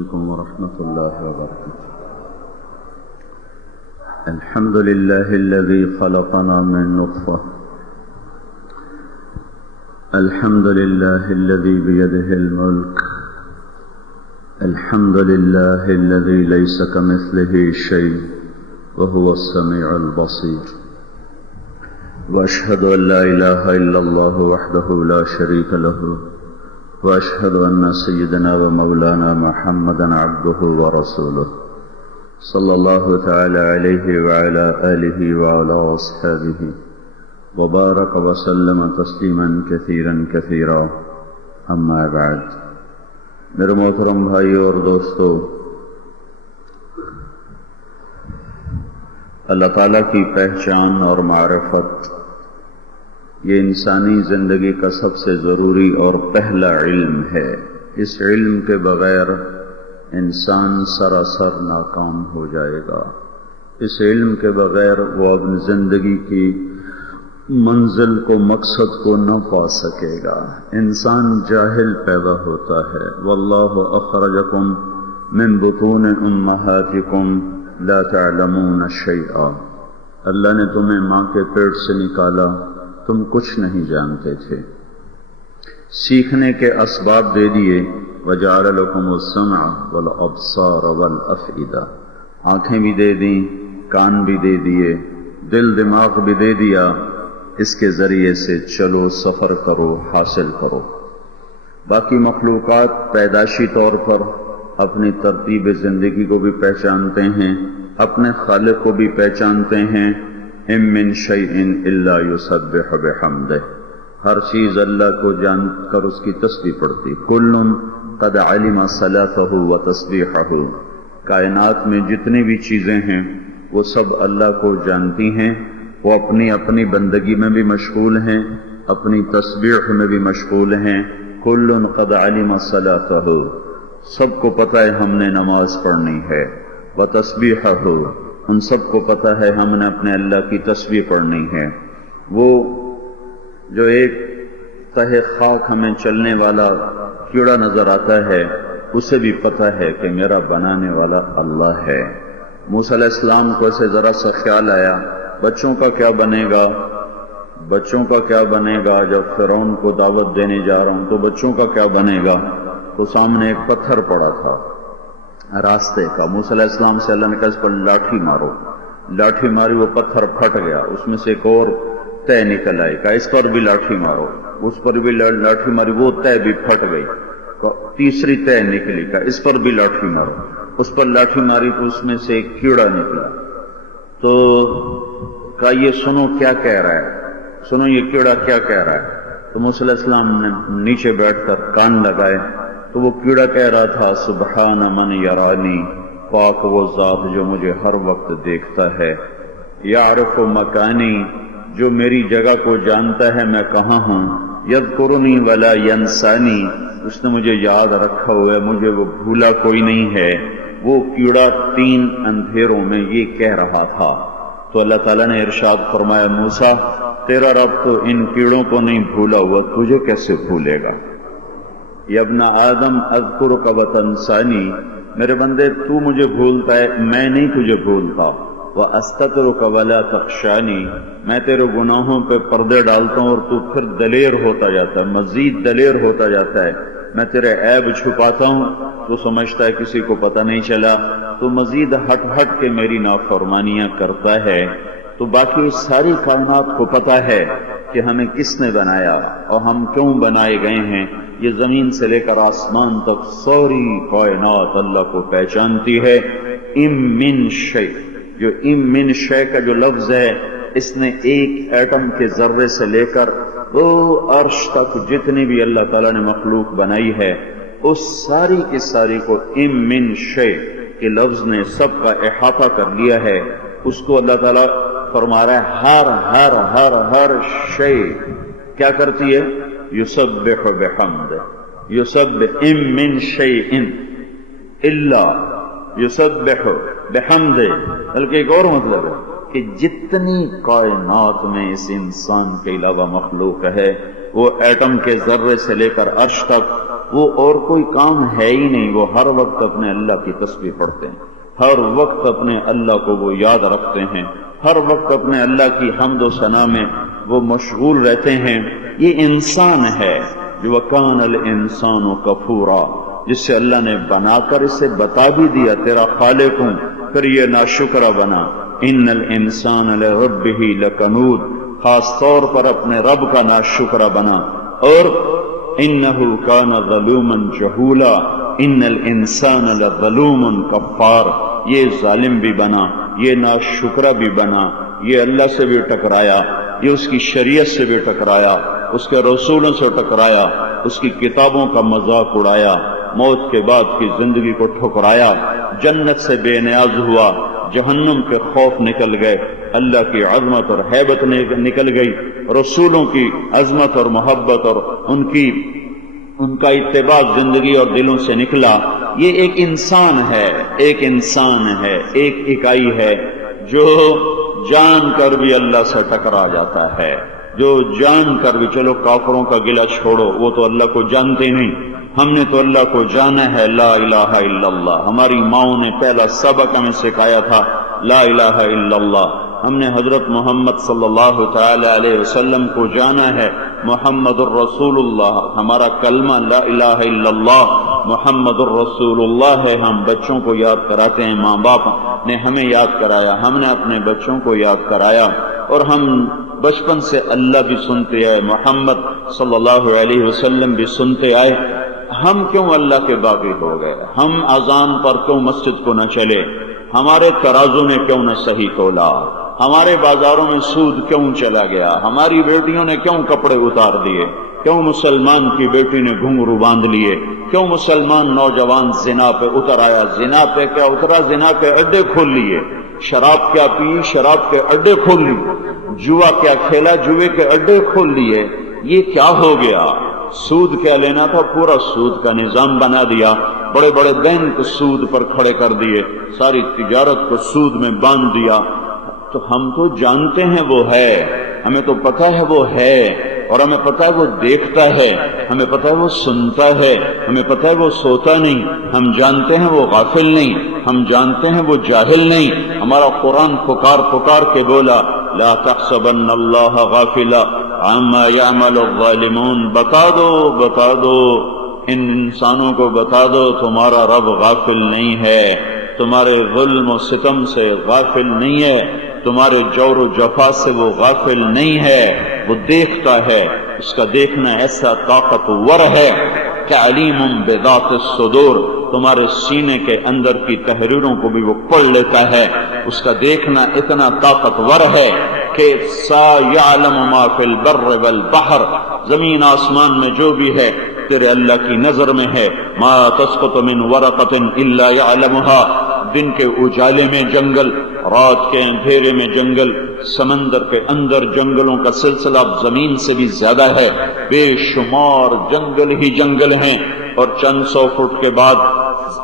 عليكم ورحمة الله وبركاته. الحمد لله الذي خلقنا من نطفة. الحمد لله الذي بيده الملك. الحمد لله الذي ليس كمثله شيء وهو السميع البصير. وأشهد أن لا إله إلا الله وحده لا شريك له. وأشهد أن سيدنا ومولانا محمدا عبده ورسوله صلى الله تعالى عليه وعلى آله وعلى أصحابه وبارك وسلم تسليما كثيرا كثيرا. أما بعد. میرے محترم بھائی اور دوستو، اللہ تعالیٰ کی پہچان اور معرفت یہ انسانی زندگی کا سب سے ضروری اور پہلا علم ہے۔ اس علم کے بغیر انسان سراسر ناکام ہو جائے گا۔ اس علم کے بغیر وہ اپنی زندگی کی منزل کو، مقصد کو نہ پا سکے گا۔ انسان جاہل پیدا ہوتا ہے۔ واللہ اخرجکم من بطون امہاتکم لا تعلمون شیئا۔ اللہ نے تمہیں ماں کے پیٹ سے نکالا، تم کچھ نہیں جانتے تھے۔ سیکھنے کے اسباب دے دیے۔ وَجَعَلَ لَكُمُ السَّمْعَ وَالْأَبْصَارَ وَالْأَفْئِدَةَ۔ آنکھیں بھی دے دیں، کان بھی دے دیے، دل دماغ بھی دے دیا۔ اس کے ذریعے سے چلو، سفر کرو، حاصل کرو۔ باقی مخلوقات پیدائشی طور پر اپنی ترتیب زندگی کو بھی پہچانتے ہیں، اپنے خالق کو بھی پہچانتے ہیں۔ اِن مِّن شَيْءٍ إِلَّا يُسَبِّحُ بِحَمْدِهِ۔ ہر چیز اللہ کو جان کر اس کی تسبیح پڑھتی۔ كُلٌّ قَدْ عَلِمَ صَلَاتَهُ وَتَسْبِيحَهُ۔ کائنات میں جتنی بھی چیزیں ہیں وہ سب اللہ کو جانتی ہیں۔ وہ اپنی اپنی بندگی میں بھی مشغول ہیں، اپنی تسبیح میں بھی مشغول ہیں۔ كُلٌّ قَدْ عَلِمَ صَلَاتَهُ۔ سب کو پتہ ہے ہم نے نماز پڑھنی ہے۔ وَتَسْبِيحَهُ۔ ان سب کو پتہ ہے ہم نے اپنے اللہ کی تسبیح پڑھنی ہے۔ وہ جو ایک تہ خاک ہمیں چلنے والا کیڑا نظر آتا ہے، اسے بھی پتہ ہے کہ میرا بنانے والا اللہ ہے۔ موسیٰ علیہ السلام کو اسے ذرا سا خیال آیا، بچوں کا کیا بنے گا؟ بچوں کا کیا بنے گا؟ جب فرعون کو دعوت دینے جا رہا ہوں تو بچوں کا کیا بنے گا؟ تو سامنے ایک پتھر پڑا تھا راستے کا۔ موسیٰ علیہ السلام سے اللہ نے کہا اس پر لاٹھی مارو۔ لاٹھی ماری، وہ پتھر پھٹ گیا، اس میں سے ایک اور تہ نکل آئی۔ کہا اس پر بھی لاٹھی مارو، اس پر بھی لاٹھی ماری، وہ تہ بھی پھٹ گئی۔ تیسری تہ نکلی، کہا اس پر بھی لاٹھی مارو، اس پر لاٹھی ماری تو اس میں سے ایک کیڑا نکلا۔ تو کہا یہ سنو کیا کہہ رہا ہے، سنو یہ کیڑا کیا کہہ رہا ہے۔ تو موسیٰ علیہ السلام نے نیچے بیٹھ کر کان لگائے تو وہ کیڑا کہہ رہا تھا، سبحان من یرانی، پاک وہ ذات جو مجھے ہر وقت دیکھتا ہے، یعرف مکانی، جو میری جگہ کو جانتا ہے میں کہاں ہوں، یذکرنی ولا ینسانی، اس نے مجھے یاد رکھا ہوا ہے، مجھے وہ بھولا کوئی نہیں ہے۔ وہ کیڑا 3 اندھیروں میں یہ کہہ رہا تھا۔ تو اللہ تعالیٰ نے ارشاد فرمایا، موسیٰ تیرا رب تو ان کیڑوں کو نہیں بھولا ہوا، تجھے کیسے بھولے گا؟ یا ابن آدم اذکرک وتنسانی، میرے بندے تو مجھے بھولتا ہے، میں نہیں تجھے بھولتا۔ واستترک ولا تخشانی، میں تیرے گناہوں پہ پردے ڈالتا ہوں اور تو پھر دلیر ہوتا جاتا ہے، مزید دلیر ہوتا جاتا ہے۔ میں تیرے عیب چھپاتا ہوں، تو سمجھتا ہے کسی کو پتہ نہیں چلا، تو مزید ہٹ ہٹ کے میری نافرمانیاں کرتا ہے۔ تو باقی ساری کائنات کو پتہ ہے کہ ہمیں کس نے بنایا اور ہم کیوں بنائے گئے ہیں۔ یہ زمین سے لے کر آسمان تک ساری کائنات اللہ کو پہچانتی ہے۔ ام من شیء، جو ام من شیء کا جو لفظ ہے، اس نے ایک ایٹم کے ذرے سے لے کر وہ عرش تک جتنی بھی اللہ تعالیٰ نے مخلوق بنائی ہے، اس ساری کی ساری کو ام من شیء کے لفظ نے سب کا احاطہ کر لیا ہے۔ اس کو اللہ تعالیٰ فرما رہا ہے ہر ہر ہر ہر شیء کیا کرتی ہے؟ یسبح بحمد، یسبح ام من شیء الا یسبح بحمد۔ بلکہ ایک اور مطلب ہے کہ جتنی کائنات میں اس انسان کے علاوہ مخلوق ہے، وہ ایٹم کے ذرے سے لے کر عرش تک وہ اور کوئی کام ہے ہی نہیں، وہ ہر وقت اپنے اللہ کی تسبیح پڑھتے ہیں، ہر وقت اپنے اللہ کو وہ یاد رکھتے ہیں، ہر وقت اپنے اللہ کی حمد و ثنا میں وہ مشغول رہتے ہیں۔ یہ انسان ہے جو وَكَانَ الْإِنسَانُ كَفُورًا، جس سے اللہ نے بنا کر اسے بتا بھی دیا تیرا خالق ہوں، پھر یہ ناشکرہ بنا۔ إِنَّ الْإِنسَانَ لِرَبِّهِ لَكَنُودٌ، خاص طور پر اپنے رب کا ناشکرہ بنا۔ اور إِنَّهُ كَانَ ظَلُومًا جَهُولًا، إِنَّ الْإِنسَانَ لَظَلُومٌ كَفَّارٌ، یہ ظالم بھی بنا، یہ ناشکرہ بھی بنا، یہ اللہ سے بھی ٹکرایا، یہ اس کی شریعت سے بھی ٹکرایا، اس کے رسولوں سے ٹکرایا، اس کی کتابوں کا مذاق اڑایا، موت کے بعد کی زندگی کو ٹھکرایا، جنت سے بے نیاز ہوا، جہنم کے خوف نکل گئے، اللہ کی عظمت اور ہیبت نکل گئی، رسولوں کی عظمت اور محبت اور ان کا اتباع زندگی اور دلوں سے نکلا۔ یہ ایک انسان ہے، ایک انسان ہے، ایک اکائی ہے جو جان کر بھی اللہ سے ٹکرا جاتا ہے، جو جان کر بھی، چلو کافروں کا گلہ چھوڑو، وہ تو اللہ کو جانتے نہیں، ہم نے تو اللہ کو جانا ہے، لا الہ الا اللہ۔ ہماری ماؤں نے پہلا سبق ہمیں سکھایا تھا لا الہ الا اللہ، ہم نے حضرت محمد صلی اللہ تعالی علیہ وسلم کو جانا ہے، محمد الرسول اللہ، ہمارا کلمہ لا الہ الا اللہ محمد الرسول اللہ ہے۔ ہم بچوں کو یاد کراتے ہیں، ماں باپ نے ہمیں یاد کرایا، ہم نے اپنے بچوں کو یاد کرایا، اور ہم بچپن سے اللہ بھی سنتے آئے، محمد صلی اللہ علیہ وسلم بھی سنتے آئے۔ ہم کیوں اللہ کے باغی ہو گئے؟ ہم اذان پر کیوں مسجد کو نہ چلے؟ ہمارے ترازو نے کیوں نہ صحیح تولا؟ ہمارے بازاروں میں سود کیوں چلا گیا؟ ہماری بیٹیوں نے کیوں کپڑے اتار دیے؟ کیوں مسلمان کی بیٹی نے گھنگرو باندھ لیے؟ کیوں مسلمان نوجوان زنا پہ اتر آیا؟ زنا پہ کیا اترا؟ زنا کے اڈے کھول لیے۔ شراب کیا پی؟ شراب کے اڈے کھول لیے۔ جوا کیا کھیلا؟ جوے کے اڈے کھول لیے۔ یہ کیا ہو گیا؟ سود کیا لینا تھا؟ پورا سود کا نظام بنا دیا، بڑے بڑے بینک سود پر کھڑے کر دیے، ساری تجارت کو سود میں باندھ دیا۔ تو ہم تو جانتے ہیں وہ ہے، ہمیں تو پتہ ہے وہ ہے، اور ہمیں پتہ ہے وہ دیکھتا ہے، ہمیں پتہ ہے وہ سنتا ہے، ہمیں پتہ ہے وہ سوتا نہیں، ہم جانتے ہیں وہ غافل نہیں، ہم جانتے ہیں وہ جاہل نہیں۔ ہمارا قرآن پکار کے بولا لا تحسبن اللہ غافلا عما يعمل الظالمون، بتا دو ان انسانوں کو، بتا دو تمہارا رب غافل نہیں ہے، تمہارے ظلم و ستم سے غافل نہیں ہے، تمہارے جور و جفا سے وہ غافل نہیں ہے، وہ دیکھتا ہے۔ اس کا دیکھنا ایسا طاقتور ہے کہ علیم بذات الصدور، تمہارے سینے کے اندر کی تحریروں کو بھی وہ پڑھ لیتا ہے۔ اس کا دیکھنا اتنا طاقتور ہے کہ سا یعلم ما فی البر والبحر، زمین آسمان میں جو بھی ہے تیرے اللہ کی نظر میں ہے۔ ما تسقط من ورقۃ الا یعلمها، دن کے اجالے میں جنگل، رات کے اندھیرے میں جنگل، سمندر کے اندر جنگلوں کا سلسلہ زمین سے بھی زیادہ ہے، بے شمار جنگل ہی جنگل ہیں، اور چند سو فٹ کے بعد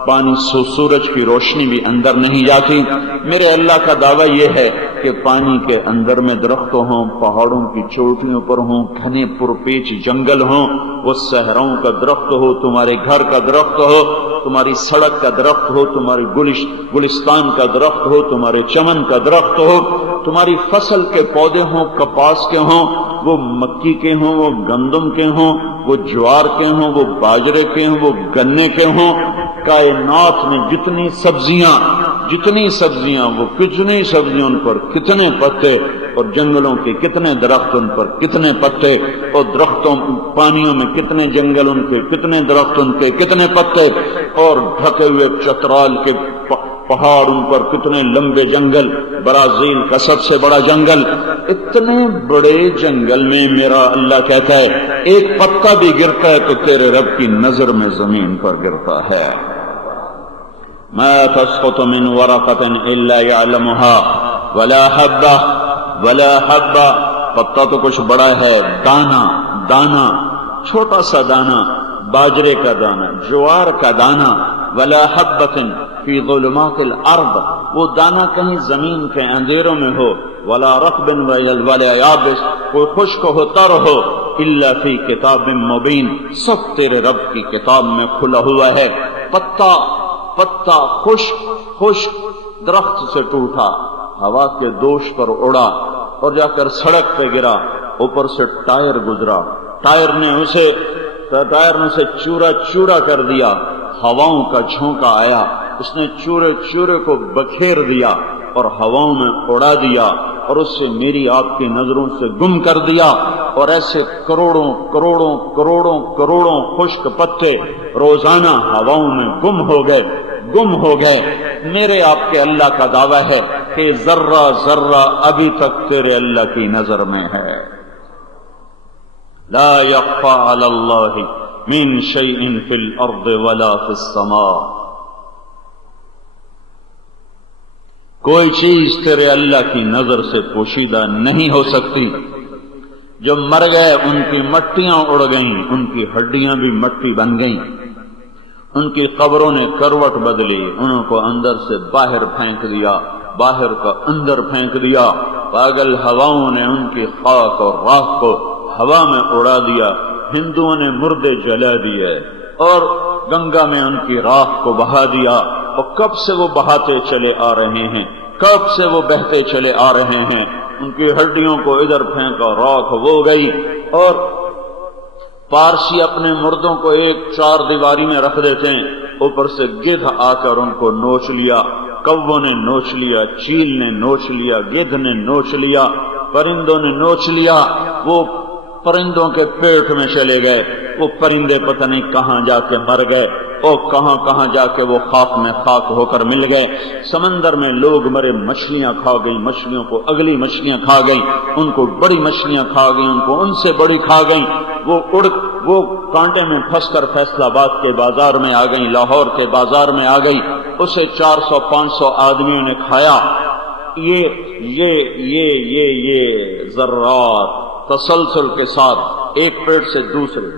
پانی سورج کی روشنی بھی اندر نہیں جاتی۔ میرے اللہ کا دعویٰ یہ ہے کہ پانی کے اندر میں درخت ہوں، پہاڑوں کی چوٹیوں پر ہوں، گھنے پرپیچ جنگل ہوں، وہ صحراؤں کا درخت ہو، تمہارے گھر کا درخت ہو، تمہاری سڑک کا درخت ہو، تمہاری گلستان کا درخت ہو، تمہارے چمن کا درخت ہو، تمہاری فصل کے پودے ہوں، کپاس کے ہوں، وہ مکی کے ہوں، وہ گندم کے ہوں، وہ جوار کے ہوں، وہ باجرے کے ہوں، وہ گنے کے ہوں، کائنات میں جتنی سبزیاں وہ کتنی سبزیاں، ان پر کتنے پتے، اور جنگلوں کے کتنے درخت، ان پر کتنے پتے، اور درختوں پانیوں میں کتنے جنگل، ان کے کتنے درخت، ان کے کتنے پتے، اور ڈھکے ہوئے چترال کے پہاڑ، ان پر کتنے لمبے جنگل، برازیل کا سب سے بڑا جنگل۔ اتنے بڑے جنگل میں میرا اللہ کہتا ہے ایک پتا بھی گرتا ہے تو تیرے رب کی نظر میں زمین پر گرتا ہے۔ ما تسقط من ورقۃ الا يعلمها ولا حبہ، پتا تو کچھ بڑا ہے، دانا چھوٹا سا دانا، باجرے کا دانا، جوار کا دانا، ولا حبۃ فی ظلمات الارض، وہ دانا کہیں زمین کے اندھیروں میں ہو، ولا رطب ولا یابس، کوئی خشک ہو تر ہو، الا فی کتاب مبین، سب تیرے رب کی کتاب میں کھلا ہوا ہے۔ پتا خشک درخت سے ٹوٹا، ہوا کے دوش پر اڑا اور جا کر سڑک پہ گرا، اوپر سے ٹائر گزرا، ٹائر نے اسے چورا چورا کر دیا، ہواؤں کا جھونکا آیا، اس نے چورے چورے کو بکھیر دیا اور ہواؤں میں اڑا دیا اور اس سے میری آپ کی نظروں سے گم کر دیا۔ اور ایسے کروڑوں کروڑوں کروڑوں کروڑوں خشک پتے روزانہ ہواؤں میں گم ہو گئے۔ میرے آپ کے اللہ کا دعویٰ ہے کہ ذرہ ذرہ ابھی تک تیرے اللہ کی نظر میں ہے۔ لا يخفى على الله من شيء في الارض ولا في السماء، کوئی چیز تیرے اللہ کی نظر سے پوشیدہ نہیں ہو سکتی۔ جو مر گئے ان کی مٹیاں اڑ گئیں، ان کی ہڈیاں بھی مٹی بن گئیں، ان کی قبروں نے کروٹ بدلی، انہوں کو اندر سے باہر پھینک دیا، باہر کا اندر پھینک دیا۔ پاگل ہواؤں نے ان کی خاک اور راکھ کو ہوا میں اڑا دیا، ہندوؤں نے مردے جلا دیے اور گنگا میں ان کی راکھ کو بہا دیا، اور کب سے وہ بہاتے چلے آ رہے ہیں، کب سے وہ بہتے چلے آ رہے ہیں۔ ان کی ہڈیوں کو ادھر پھینکا، راکھ ہو گئی۔ اور پارسی اپنے مردوں کو ایک چار دیواری میں رکھ دیتے ہیں، اوپر سے گدھ آ کر ان کو نوچ لیا، کووں نے نوچ لیا، چیل نے نوچ لیا، گدھ نے نوچ لیا، پرندوں نے نوچ لیا۔ وہ پرندوں کے پیٹ میں چلے گئے، وہ پرندے پتہ نہیں کہاں جا کے مر گئے، اور کہاں جا کے وہ خاک میں خاک ہو کر مل گئے۔ سمندر میں لوگ مرے، مچھلیاں کھا گئی، مچھلیوں کو اگلی مچھلیاں کھا گئی، ان کو بڑی مچھلیاں کھا گئی، ان کو ان سے بڑی کھا گئی۔ وہ کانٹے میں پھنس کر فیصل آباد کے بازار میں آ گئی، لاہور کے بازار میں آ گئی، اسے 400-500 آدمیوں نے کھایا۔ یہ ذرات تسلسل کے ساتھ ایک پیڑ سے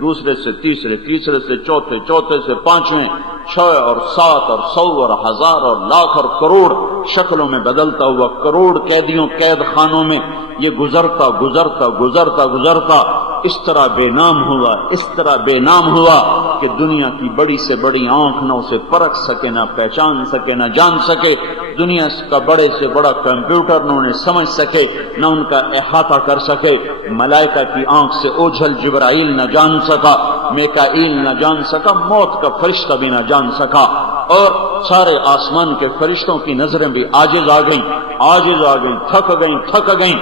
دوسرے سے تیسرے سے چوتھے سے پانچویں، 6 اور 7 اور 100 اور 1000 اور لاکھ اور کروڑ شکلوں میں بدلتا ہوا، کروڑ قیدیوں قید خانوں میں یہ گزرتا اس طرح بے نام ہوا کہ دنیا کی بڑی سے بڑی آنکھ نہ اسے پرکھ سکے، نہ پہچان سکے، نہ جان سکے۔ دنیا کا بڑے سے بڑا کمپیوٹر نہ انہیں سمجھ سکے، نہ ان کا احاطہ کر سکے۔ ملائکہ کی آنکھ سے اوجھل جبرائیل نہ جان سکا، میکائیل نہ جان سکا، موت کا فرشتہ بھی نہ جان سکا، اور سارے آسمان کے فرشتوں کی نظریں بھی عاجز آ گئیں، تھک گئیں۔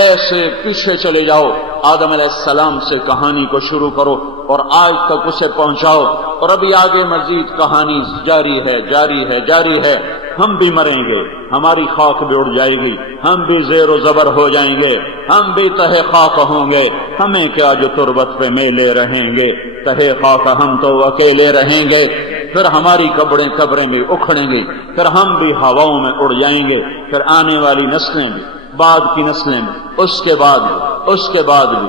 ایسے پیچھے چلے جاؤ، آدم علیہ السلام سے کہانی کو شروع کرو اور آج تک اسے پہنچاؤ، اور ابھی آگے مزید کہانی جاری ہے۔ ہم بھی مریں گے، ہماری خاک بھی اڑ جائے گی، ہم بھی زیر و زبر ہو جائیں گے، ہم بھی تہے خاک ہوں گے۔ ہمیں کیا جو تربت پہ میلے رہیں گے، تہے خاک ہم تو اکیلے رہیں گے۔ پھر ہماری قبریں بھی اکھڑیں گی، پھر ہم بھی ہواؤں میں اڑ جائیں گے، پھر آنے والی نسلیں بھی، بعد کی نسلیں بھی، اس کے بعد بھی،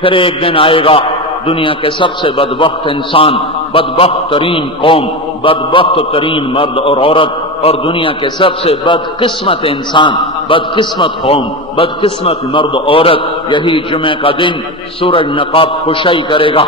پھر ایک دن آئے گا دنیا کے سب سے بدبخت انسان، بدبخت ترین قوم، بدبخت ترین مرد اور عورت، اور دنیا کے سب سے بدقسمت انسان، بدقسمت قوم، بدقسمت مرد عورت، یہی جمعہ کا دن سورج نقاب کشائی کرے گا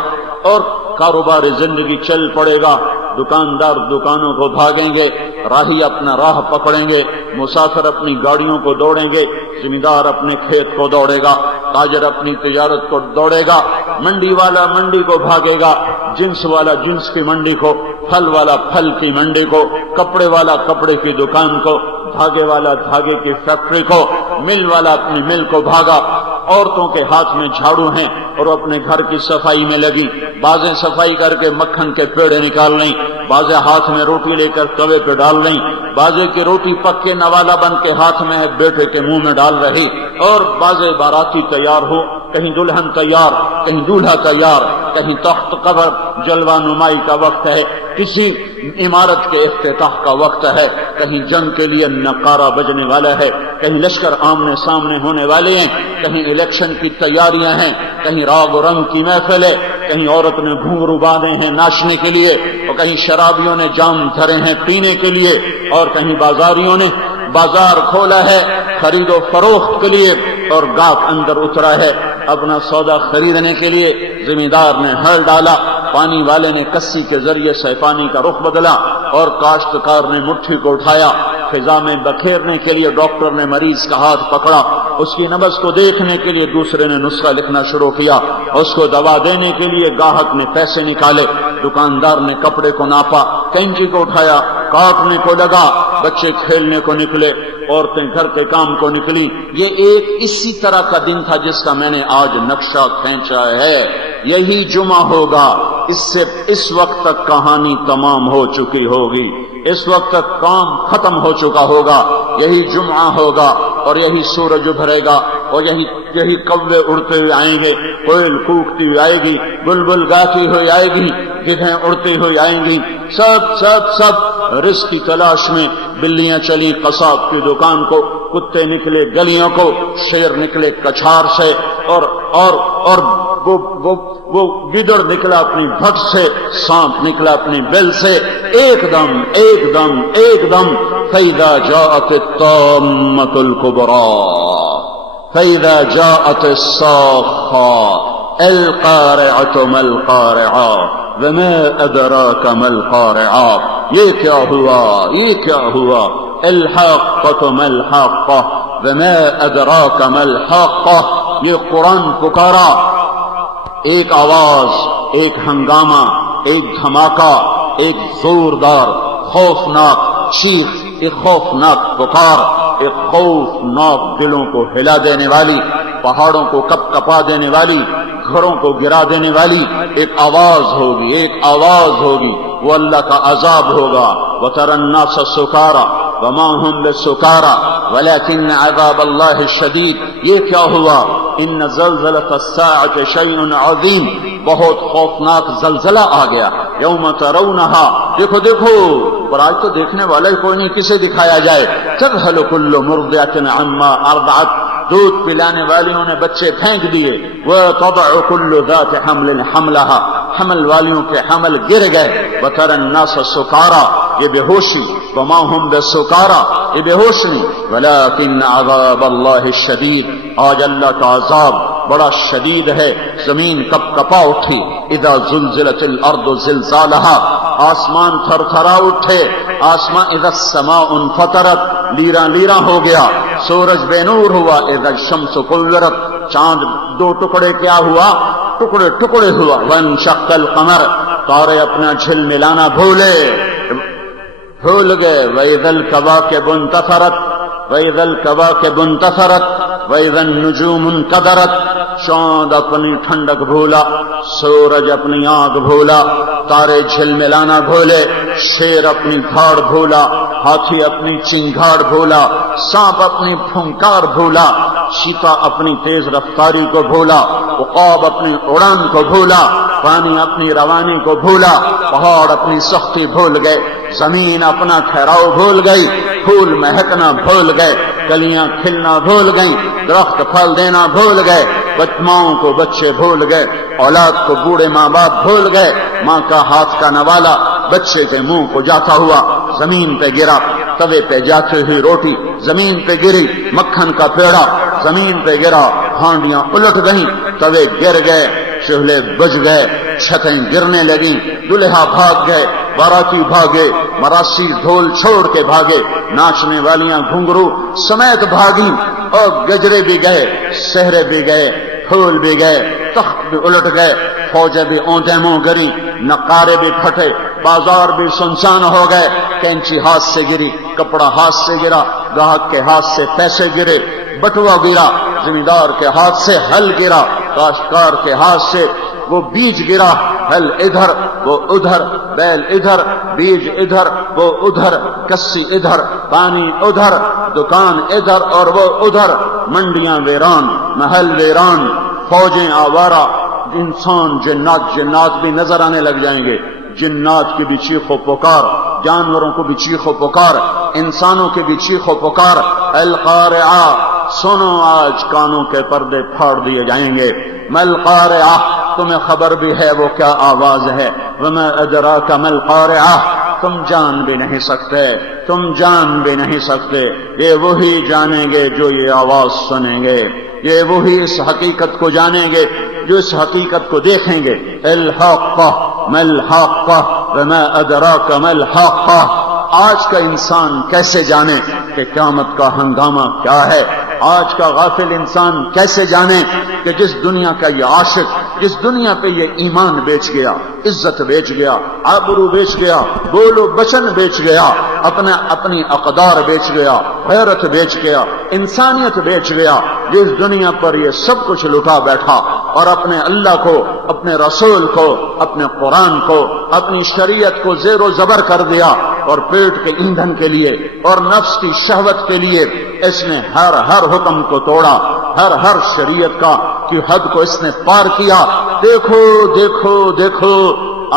اور کاروبار زندگی چل پڑے گا۔ دکاندار دکانوں کو بھاگیں گے، راہی اپنا راہ پکڑیں گے، مسافر اپنی گاڑیوں کو دوڑیں گے، زمیندار اپنے کھیت کو دوڑے گا، تاجر اپنی تجارت کو دوڑے گا، منڈی والا منڈی کو بھاگے گا، جنس والا جنس کی منڈی کو، پھل والا پھل کی منڈی کو، کپڑے والا کپڑے کی دکان کو، دھاگے والا دھاگے کی فیکٹری کو، مل والا اپنی مل کو بھاگا۔ عورتوں کے ہاتھ میں جھاڑو ہیں اور اپنے گھر کی صفائی میں لگی، بازیں صفائی کر کے مکھن کے پیڑے نکال لیں، بازیں ہاتھ میں روٹی لے کر توے پہ ڈال لیں، بازے کی روٹی پک کے نوالا بن کے ہاتھ میں ہے بیٹے کے منہ میں ڈال رہی، اور بازے باراتی تیار ہو، کہیں دلہن تیار، کہیں دولہا تیار، کہیں تخت قبر جلوہ نمائی کا وقت ہے، کسی عمارت کے افتتاح کا وقت ہے، کہیں جنگ کے لیے نقارہ بجنے والا ہے، کہیں لشکر آمنے سامنے ہونے والے ہیں، کہیں الیکشن کی تیاریاں ہیں، کہیں راگ و رنگ کی محفل ہے، کہیں عورت نے گھنگرو باندھے ہیں ناچنے کے لیے، اور کہیں شرابیوں نے جام دھرے ہیں پینے کے لیے، اور کہیں بازاریوں نے بازار کھولا ہے خرید و فروخت کے لیے اور گاہک اندر اترا ہے اپنا سودا خریدنے کے لیے. زمیندار نے ہل ڈالا، پانی والے نے کسی کے ذریعے سے پانی کا رخ بدلا اور کاشتکار نے مٹھی کو اٹھایا. فضا میں بکھیرنے کے لیے ڈاکٹر نے مریض کا ہاتھ پکڑا، اس کی نبض کو دیکھنے کے لیے دوسرے نے نسخہ لکھنا شروع کیا، اس کو دوا دینے کے لیے گاہک نے پیسے نکالے، دکاندار نے کپڑے کو ناپا، کینچی کو اٹھایا، کاٹنے کو لگا، بچے کھیلنے کو نکلے، عورتیں گھر کے کام کو نکلی. یہ ایک اسی طرح کا دن تھا جس کا میں نے آج نقشہ کھینچا ہے. یہی جمعہ ہوگا، اس وقت تک کہانی تمام ہو چکی ہوگی، اس وقت تک کام ختم ہو چکا ہوگا. یہی جمعہ ہوگا اور یہی سورج ابھرے گا اور یہی کوے اڑتے ہوئے آئیں گے، کوئل کوکتی ہوئی آئے گی، بلبل گاتی ہوئی آئے گی، گدھیں اڑتی ہوئی آئیں گی. سب رزق کی تلاش میں. بلیاں چلی قصاب کی دکان کو، کتے نکلے گلیوں کو، شیر نکلے کچھار سے اور وہ گدڑ نکلا اپنی بھٹ سے، سانپ نکلا اپنی بل سے. ایک دم فَإِذَا جَاءَتِ الطَّامَّةُ الْكُبْرَى فَإِذَا جَاءَتِ الصَّاخَّةُ الْقَارِعَةُ مَا الْقَارِعَةُ وَمَا أَدْرَاكَ مَا الْقَارِعَةُ. یہ کیا ہوا الْحَاقَّةُ مَا الْحَاقَّةُ وَمَا أَدْرَاكَ مَا الْحَاقَّةُ. یہ قرآن پکارا، ایک آواز، ایک ہنگامہ، ایک دھماکہ، ایک زوردار خوفناک چیخ، ایک خوفناک پکار، ایک خوفناک دلوں کو ہلا دینے والی، پہاڑوں کو کپ کپا دینے والی، گھروں کو گرا دینے والی ایک آواز ہوگی. وہ اللہ کا عذاب ہوگا. وَتَرَى النَّاسَ سُكَارَى وَمَا هُمْ بِسُكَارَى وَلَكِنَّ عَذَابَ اللَّهِ الشَّدِيدُ. یہ کیا ہوا؟ إِنَّ زَلْزَلَةَ السَّاعَةِ شَيْءٌ عَظِيمٌ. بہت خوفناک زلزلہ آ گیا. يَوْمَ تَرَوْنَهَا. دیکھو پر آج تو دیکھنے والا ہی کوئی نہیں، کسے دکھایا جائے. تَذْهَلُ كُلُّ مُرْضِعَةٍ عَمَّا أَرْضَعَتْ. دودھ پلانے والیوں نے بچے پھینک دیے. وَتَضَعُ كُلُّ ذَاتِ حَمْلٍ حَمْلَهَا. حمل والیوں کے حمل گر گئے. وَتَرَى النَّاسَ سُكَارَى. یہ بے ہوشی. وَمَا هُمْ بِسُكَارَى. یہ بے ہوش نہیں. وَلَكِنَّ عَذَابَ اللَّهِ الشَّدِيدُ. آج اللہ کا عذاب بڑا شدید ہے. زمین کپ کپا اٹھی. اذا زلزلت الارض زلزالها. آسمان تھر تھرا اٹھے. آسمان اذا السماء انفطرت. لیراں ہو گیا. سورج بے نور ہوا. اذا الشمس كورت. چاند دو ٹکڑے کیا ہوا؟ ٹکڑے ہوا. وانشق القمر. تارے اپنا جھل ملانا بھول گئے. وَإِذَا الْكَوَاكِبُ انتثرت وَإِذَا النُّجُومُ انْكَدَرَتْ. چاند اپنی ٹھنڈک بھولا، سورج اپنی آگ بھولا، تارے جھل ملانا بھولے، شیر اپنی دھاڑ بھولا، ہاتھی اپنی چنگھاڑ بھولا، سانپ اپنی پھنکار بھولا، چیتا اپنی تیز رفتاری کو بھولا، عقاب اپنی اڑان کو بھولا، پانی اپنی روانی کو بھولا، پہاڑ اپنی سختی بھول گئے، زمین اپنا ٹھہراؤ بھول گئی، پھول مہکنا بھول گئے، کلیاں کھلنا بھول گئیں، درخت پھل دینا بھول گئے، ماؤں کو بچے بھول گئے، اولاد کو بوڑھے ماں باپ بھول گئے، ماں کا ہاتھ کا نوالا بچے کے منہ کو جاتا ہوا زمین پہ گرا، توے پہ جاتی ہوئی روٹی زمین پہ گری، مکھن کا پیڑا زمین پہ گرا، ہانڈیاں الٹ گئیں، توے گر گئے، چولہے بج گئے، چھتیں گرنے لگیں، دلہا بھاگ گئے، باراتی بھاگے، مراسی ڈھول چھوڑ کے بھاگے، ناچنے والیاں گھنگرو سمیت بھاگی، اور گجرے بھی گئے، سہرے بھی گئے، پھول بھی گئے، تخت بھی الٹ گئے، فوجیں بھی اونٹے منہ گری، نقارے بھی پھٹے، بازار بھی سنسان ہو گئے، کینچی ہاتھ سے گری، کپڑا ہاتھ سے گرا، گاہک کے ہاتھ سے پیسے گرے، بٹوا گرا، زمیندار کے ہاتھ سے ہل گرا، کاشتکار کے ہاتھ سے وہ بیج گرا، ہل ادھر وہ ادھر، بیل ادھر، بیج ادھر وہ ادھر، کسی ادھر، پانی ادھر، دکان ادھر اور وہ ادھر، منڈیاں ویران، محل ویران، فوجیں آوارہ، انسان جنات بھی نظر آنے لگ جائیں گے، جنات کی بھی چیخ و پکار، جانوروں کو بھی چیخ و پکار، انسانوں کی بھی چیخ و پکار. القارعہ، سنو آج کانوں کے پردے پھاڑ دیے جائیں گے. ما القارعہ، تمہیں خبر بھی ہے وہ کیا آواز ہے. وما ادراک ما القارعہ، تم جان بھی نہیں سکتے، تم جان بھی نہیں سکتے۔ یہ وہی جانیں گے جو یہ آواز سنیں گے، یہ وہی اس حقیقت کو جانیں گے جو اس حقیقت کو دیکھیں گے۔ الحاقہ ما الحاقہ وما ادراک ما الحاقہ۔ آج کا انسان کیسے جانے کہ قیامت کا ہنگامہ کیا ہے؟ آج کا غافل انسان کیسے جانے کہ جس دنیا کا یہ عاشق، جس دنیا پہ یہ ایمان بیچ گیا، عزت بیچ گیا، آبرو بیچ گیا، بول و بچن بیچ گیا، اپنی اقدار بیچ گیا، غیرت بیچ گیا، انسانیت بیچ گیا، جس دنیا پر یہ سب کچھ لٹا بیٹھا اور اپنے اللہ کو، اپنے رسول کو، اپنے قرآن کو، اپنی شریعت کو زیر و زبر کر دیا، اور پیٹ کے ایندھن کے لیے اور نفس کی شہوت کے لیے اس نے ہر حکم کو توڑا، ہر شریعت کی حد کو اس نے پار کیا۔ دیکھو دیکھو دیکھو،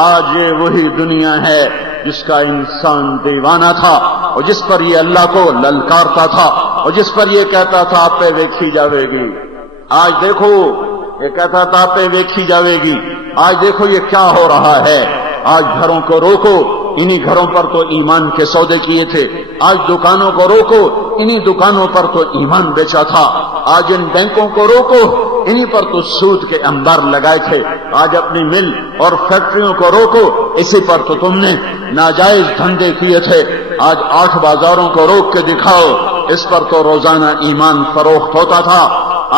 آج یہ وہی دنیا ہے جس کا انسان دیوانہ تھا، اور جس پر یہ اللہ کو للکارتا تھا، اور جس پر یہ کہتا تھا آپ پہ دیکھی جاوے گی۔ آج دیکھو، یہ کہتا تھا آپ پہ دیکھی جاوے گی، آج دیکھو یہ کیا ہو رہا ہے۔ آج گھروں کو روکو، انہی گھروں پر تو ایمان کے سودے کیے تھے۔ آج دکانوں کو روکو، انہی دکانوں پر تو ایمان بیچا تھا۔ آج ان بینکوں کو روکو، انہی پر تو سود کے انبار لگائے تھے۔ آج اپنی مل اور فیکٹریوں کو روکو، اسی پر تو تم نے ناجائز دھندے کیے تھے۔ آج 8 بازاروں کو روک کے دکھاؤ، اس پر تو روزانہ ایمان فروخت ہوتا تھا۔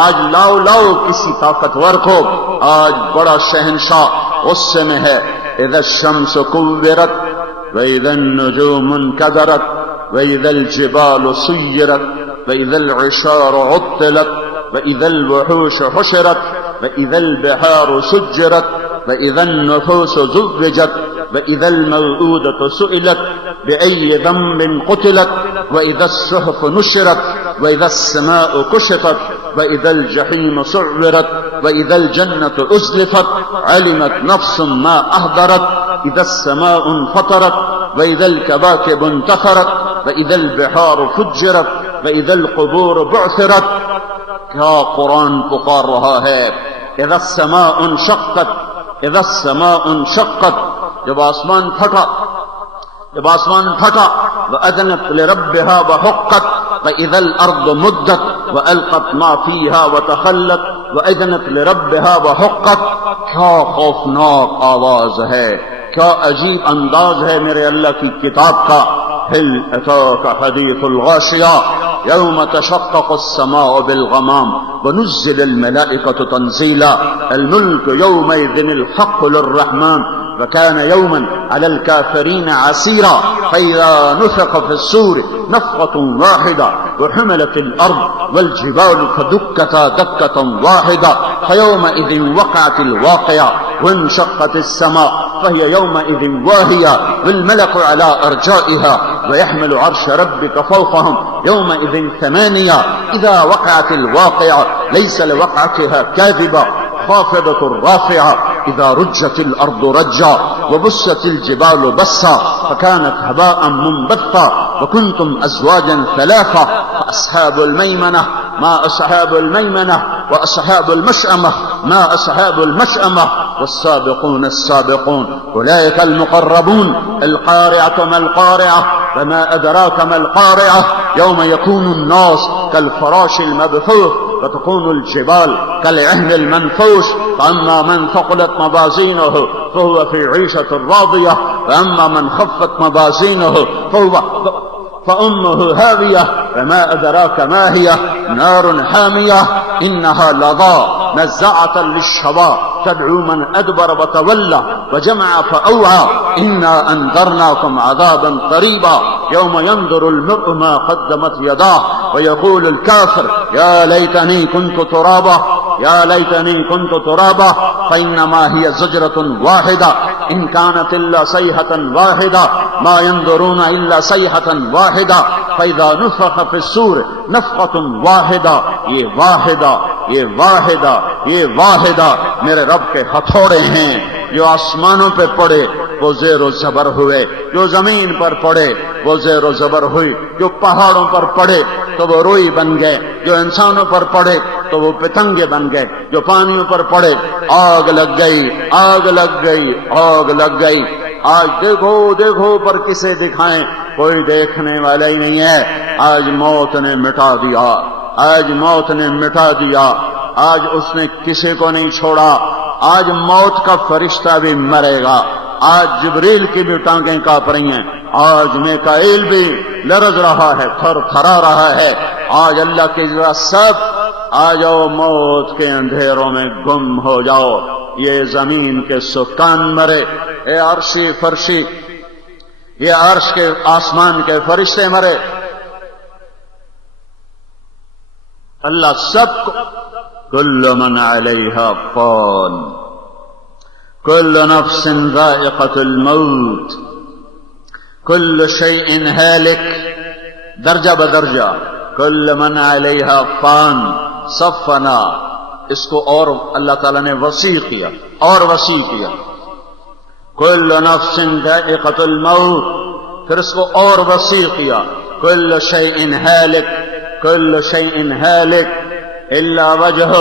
آج لاؤ کسی طاقتور کو، آج بڑا شہنشاہ غصے میں ہے۔ اذا الشمس كورت واذا النجوم انكدرت واذا الجبال سيرت واذا العشار عطلت واذا الوحوش حشرت واذا البحار سجرت واذا النفوس زوجت واذا الموءودة سئلت بأي ذنب قتلت واذا الصحف نشرت واذا السماء كشطت واذا الجحيم سعرت واذا الجنة أزلفت علمت نفس ما أهدرت اذا السماء انفطرت واذا الكواكب انتثرت واذا البحار فجرت واذا القبور بعثرت۔ کیا قرآن پکار رہا ہے؟ اذا السماء انشقت، اذا السماء انشقت، جب آسمان پھٹا وأذنت لربها وحقت وإذا الأرض مدت وألقت ما فيها وتخلت وأذنت لربها وحقت۔ کیا خوفناک آواز ہے، کیا عجیب انداز ہے میرے اللہ کی کتاب کا۔ هل أتاك حديث الغاشية يوم تشقق السماء بالغمام ونزل الملائكة تنزيلا الملك يومئذ الحق للرحمن وكان يوما على الكافرين عسيرا فإذا نفخ في الصور نفخة واحدة وحملت الأرض والجبال فدكتا دكة واحدة فيومئذ وقعت الواقعة وانشقت السماء فهي يومئذ واهية والملك على أرجائها ويحمل عرش ربك فوقهم يومئذ 8 إذا وقعت الواقعة ليس لوقعتها كاذبة خافضة رافعة إذا رجت الأرض رجا وبست الجبال بسا فكانت هباء منبثا وكنتم أزواجا 3 فأصحاب الميمنة ما أصحاب الميمنة وأصحاب المشأمة ما أصحاب المشأمة والسابقون السابقون أولئك المقربون القارعة ما القارعة وما أدراك ما القارعة يوم يكون الناس كالفراش المبثوث وتكون الجبال كالعهن المنفوش فأما من ثقلت موازينه فهو في عيشة راضية وأما من خفت موازينه فأمه هاوية وما أدراك ما هي نار حامية إنها لظى نزاعة للشوى تدعو من أدبر وتولى وجمع فأوعى إنا أنذرناكم عذابا قريبا يوم ينظر المرء ما قدمت يداه ويقول الكافر يا ليتني كنت ترابا يا ليتني كنت ترابا فإنما هي زجرة واحدة إن كانت إلا صيحة واحدة ما ينظرون إلا صيحة واحدة فإذا نفخ في الصور نفخة واحدة یہ واحدہ میرے رب کے ہتھوڑے ہیں جو آسمانوں پہ پڑے وہ زیر و زبر ہوئے، جو زمین پر پڑے وہ زیر و زبر ہوئی، جو پہاڑوں پر پڑے تو وہ روئی بن گئے، جو انسانوں پر پڑے تو وہ پتنگے بن گئے، جو پانیوں پر پڑے آگ لگ گئی، آگ لگ گئی، آگ لگ گئی۔ آج دیکھو دیکھو پر کسے دکھائیں، کوئی دیکھنے والا ہی نہیں ہے۔ آج موت نے مٹا دیا، آج موت نے مٹا دیا، آج اس نے کسی کو نہیں چھوڑا۔ آج موت کا فرشتہ بھی مرے گا، آج جبریل کی بھی ٹانگیں کانپ رہی ہیں، آج میکائیل بھی لرز رہا ہے، تھر تھرا رہا ہے۔ آج اللہ کی ذرا سب آ جاؤ، موت کے اندھیروں میں گم ہو جاؤ۔ یہ زمین کے سکان مرے، اے عرشی فرشی، یہ عرش کے آسمان کے فرشتے مرے، اللہ سب کو۔ کل من علیہا فان، کل نفس ذائقۃ الموت، کل شیء ہالک، درجہ بدرجہ۔ کل من علیہا فان، صفنا، اس کو اور اللہ تعالیٰ نے وسیع کیا اور وسیع کیا۔ کل نفس ذائقۃ الموت، پھر اس کو اور وسیع کیا۔ کل شیء ہالک، کل شیء ہالک الا وجہہ،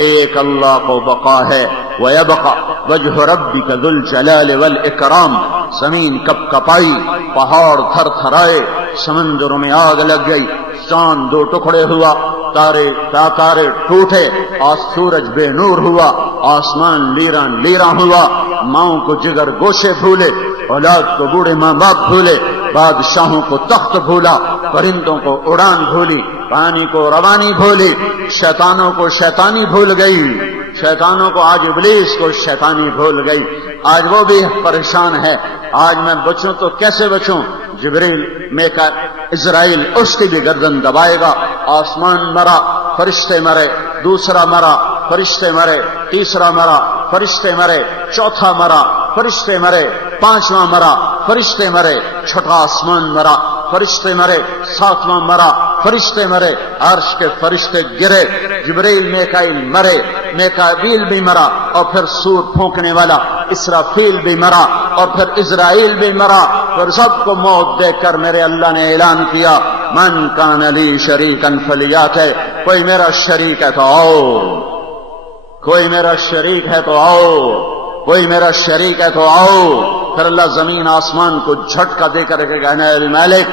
ایک اللہ کو بقا ہے۔ وَيَبْقَى وَجْهُ رَبِّكَ ذُو الْجَلَالِ وَالْإِكْرَامِ، زمین کپ کپائی، پہاڑ تھر تھرائے، سمندروں میں آگ لگ گئی، چاند دو ٹکڑے ہوا، تارے ٹوٹے، سورج بے نور ہوا، آسمان لیراں لیراں ہوا، ماؤں کو جگر گوشے بھولے، اولاد کو بوڑھے ماں باپ بھولے، بادشاہوں کو تخت بھولا، پرندوں کو اڑان بھولی، پانی کو روانی بھولی، شیطانوں کو شیطانی بھول گئی، شیطانوں کو آج ابلیس کو شیطانی بھول گئی۔ آج وہ بھی پریشان ہے، آج میں بچوں تو کیسے بچوں؟ جبریل میکا اسرائیل اس کی بھی گردن دبائے گا۔ آسمان مرا، فرشتے مرے، دوسرا مرا، فرشتے مرے، تیسرا مرا، فرشتے مرے، چوتھا مرا، فرشتے مرے، پانچواں مرا، فرشتے مرے، چھٹا آسمان مرا، فرشتے مرے، ساتواں مرا، فرشتے مرے، عرش کے فرشتے گرے، جبریل میکائیل مرے، میکائیل بھی مرا، اور پھر سور پھونکنے والا اسرافیل بھی مرا، اور پھر اسرائیل بھی مرا، پھر سب کو موت دیکھ کر میرے اللہ نے اعلان کیا، من کان لی شریکن فلیات، ہے کوئی میرا شریک ہے تو آؤ، کوئی میرا شریک ہے تو آؤ، کوئی میرا شریک ہے تو آؤ۔ پھر اللہ زمین آسمان کو جھٹکا دے کر کہے گا انا الملک،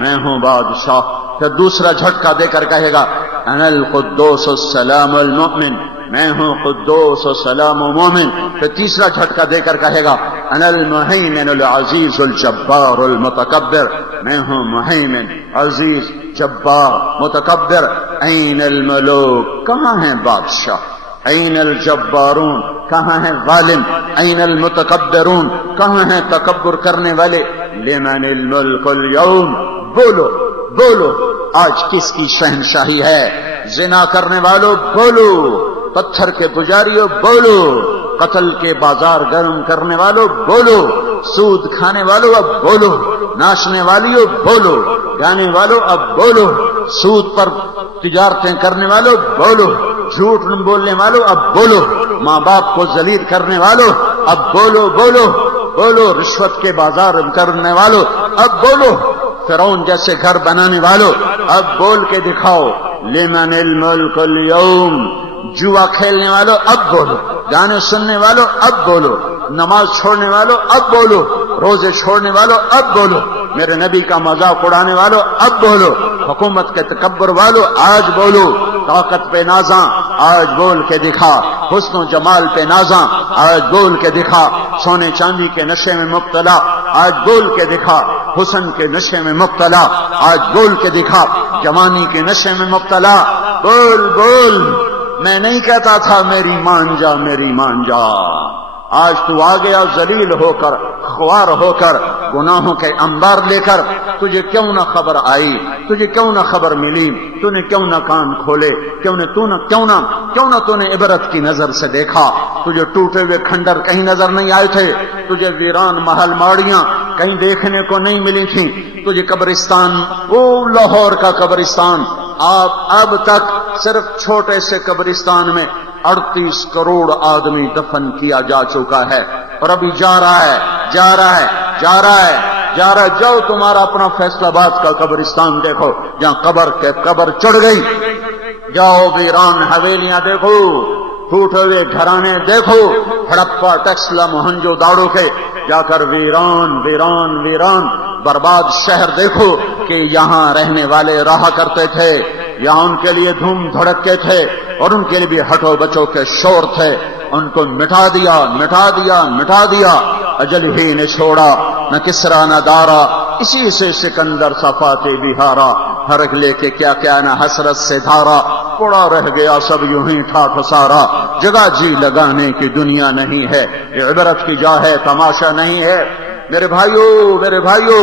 میں ہوں بادشاہ۔ پھر دوسرا جھٹکا دے کر کہے گا انا القدوس السلام المؤمن، میں ہوں قدوس و سلام و مومن۔ پھر تیسرا جھٹکا دے کر کہے گا انا المہیمن العزیز الجبار المتکبر، میں ہوں مہیمن، عزیز، جبار، متکبر۔ این الملوک، کہاں ہیں بادشاہ؟ این الجبارون، کہاں ہیں ظالم؟ این المتکبرون، کہاں ہیں تکبر کرنے والے؟ لمن الملک اليوم، بولو بولو آج کس کی شہنشاہی ہے؟ زنا کرنے والوں بولو، پتھر کے پجاریوں بولو، قتل کے بازار گرم کرنے والوں بولو، سود کھانے والوں اب بولو، ناچنے والیوں بولو، گانے والوں اب بولو، سود پر تجارتیں کرنے والوں بولو، جھوٹ بولنے والوں اب بولو، ماں باپ کو ذلیل کرنے والوں اب بولو بولو بولو، رشوت کے بازار کرنے والوں اب بولو، فرعون جیسے گھر بنانے والوں اب بول کے دکھاؤ۔ لمن الملک اليوم، جوا کھیلنے والوں اب بولو، گانے سننے والوں اب بولو، نماز چھوڑنے والوں اب بولو، روزے چھوڑنے والوں اب بولو، میرے نبی کا مذاق اڑانے والوں اب بولو، حکومت کے تکبر والوں آج بولو، طاقت پہ نازاں آج بول کے دکھا، حسن و جمال پہ نازاں آج بول کے دکھا، سونے چاندی کے نشے میں مبتلا آج بول کے دکھا، حسن کے نشے میں مبتلا آج بول کے دکھا، جوانی کے نشے میں مبتلا بول بول۔ میں نہیں کہتا تھا میری مان جا میری مان جا، آج تو آ گیا ذلیل ہو کر، خوار ہو کر، گناہوں کے انبار لے کر۔ تجھے کیوں نہ خبر آئی، تجھے کیوں نہ خبر ملی، تو نے کیوں نہ کان کھولے، کیوں نہ تو نے عبرت کی نظر سے دیکھا؟ تجھے ٹوٹے ہوئے کھنڈر کہیں نظر نہیں آئے تھے؟ تجھے ویران محل ماڑیاں کہیں دیکھنے کو نہیں ملی تھیں؟ تجھے قبرستان، وہ لاہور کا قبرستان، اب تک صرف چھوٹے سے قبرستان میں 38 کروڑ آدمی دفن کیا جا چکا ہے، اور ابھی جا رہا ہے۔ جاؤ تمہارا اپنا فیصلہ آباد کا قبرستان دیکھو جہاں قبر چڑھ گئی، جاؤ ویران حویلیاں دیکھو، ٹوٹے ہوئے گھرانے دیکھو، ہڑپا ٹیکسلا موہنجو داڑو کے جا کر ویران ویران ویران برباد شہر دیکھو کہ یہاں رہنے والے رہا کرتے تھے، یہاں ان کے لیے دھوم دھڑکے تھے اور ان کے لیے بھی ہٹو بچو کے شور تھے، ان کو مٹا دیا مٹا دیا مٹا دیا، اجل ہی نے چھوڑا نہ کسرا نہ دارا، اسی سے سکندر صفاتے بہارا، ہرگ لے کے کیا کیا نہ حسرت سے دھارا، پڑا رہ گیا سب یوں ہی ٹھاٹھ سارا، جگہ جی لگانے کی دنیا نہیں ہے، یہ عبرت کی جا ہے تماشا نہیں ہے۔ میرے بھائیو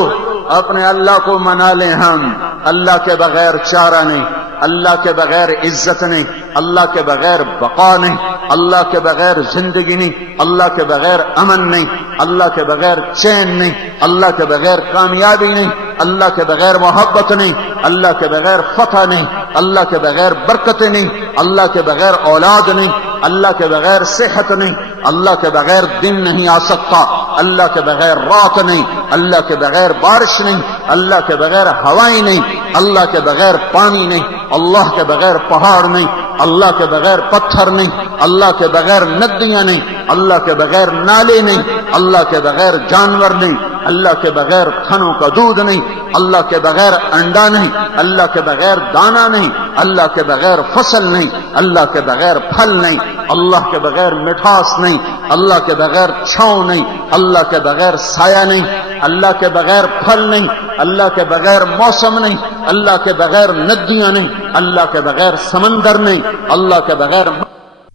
اپنے اللہ کو منا لیں، ہم اللہ کے بغیر چارہ نہیں، اللہ کے بغیر عزت نہیں، اللہ کے بغیر بقا نہیں، اللہ کے بغیر زندگی نہیں، اللہ کے بغیر امن نہیں، اللہ کے بغیر چین نہیں، اللہ کے بغیر کامیابی نہیں، اللہ کے بغیر محبت نہیں، اللہ کے بغیر فتح نہیں، اللہ کے بغیر برکتیں نہیں، اللہ کے بغیر اولاد نہیں، اللہ کے بغیر صحت نہیں، اللہ کے بغیر دن نہیں آ سکتا، اللہ کے بغیر رات نہیں، اللہ کے بغیر بارش نہیں، اللہ کے بغیر ہوائیں نہیں، اللہ کے بغیر پانی نہیں، اللہ کے بغیر پہاڑ نہیں، اللہ کے بغیر پتھر نہیں، اللہ کے بغیر ندیاں نہیں، اللہ کے بغیر نالے نہیں، اللہ کے بغیر جانور نہیں، اللہ کے بغیر تھنوں کا دودھ نہیں، اللہ کے بغیر انڈا نہیں، اللہ کے بغیر دانا نہیں، اللہ کے بغیر فصل نہیں، اللہ کے بغیر پھل نہیں، اللہ کے بغیر مٹھاس نہیں، اللہ کے بغیر چھاؤں نہیں، اللہ کے بغیر سایہ نہیں، اللہ کے بغیر پھل نہیں، اللہ کے بغیر موسم نہیں، اللہ کے بغیر ندیاں نہیں، اللہ کے بغیر سمندر نہیں، اللہ کے بغیر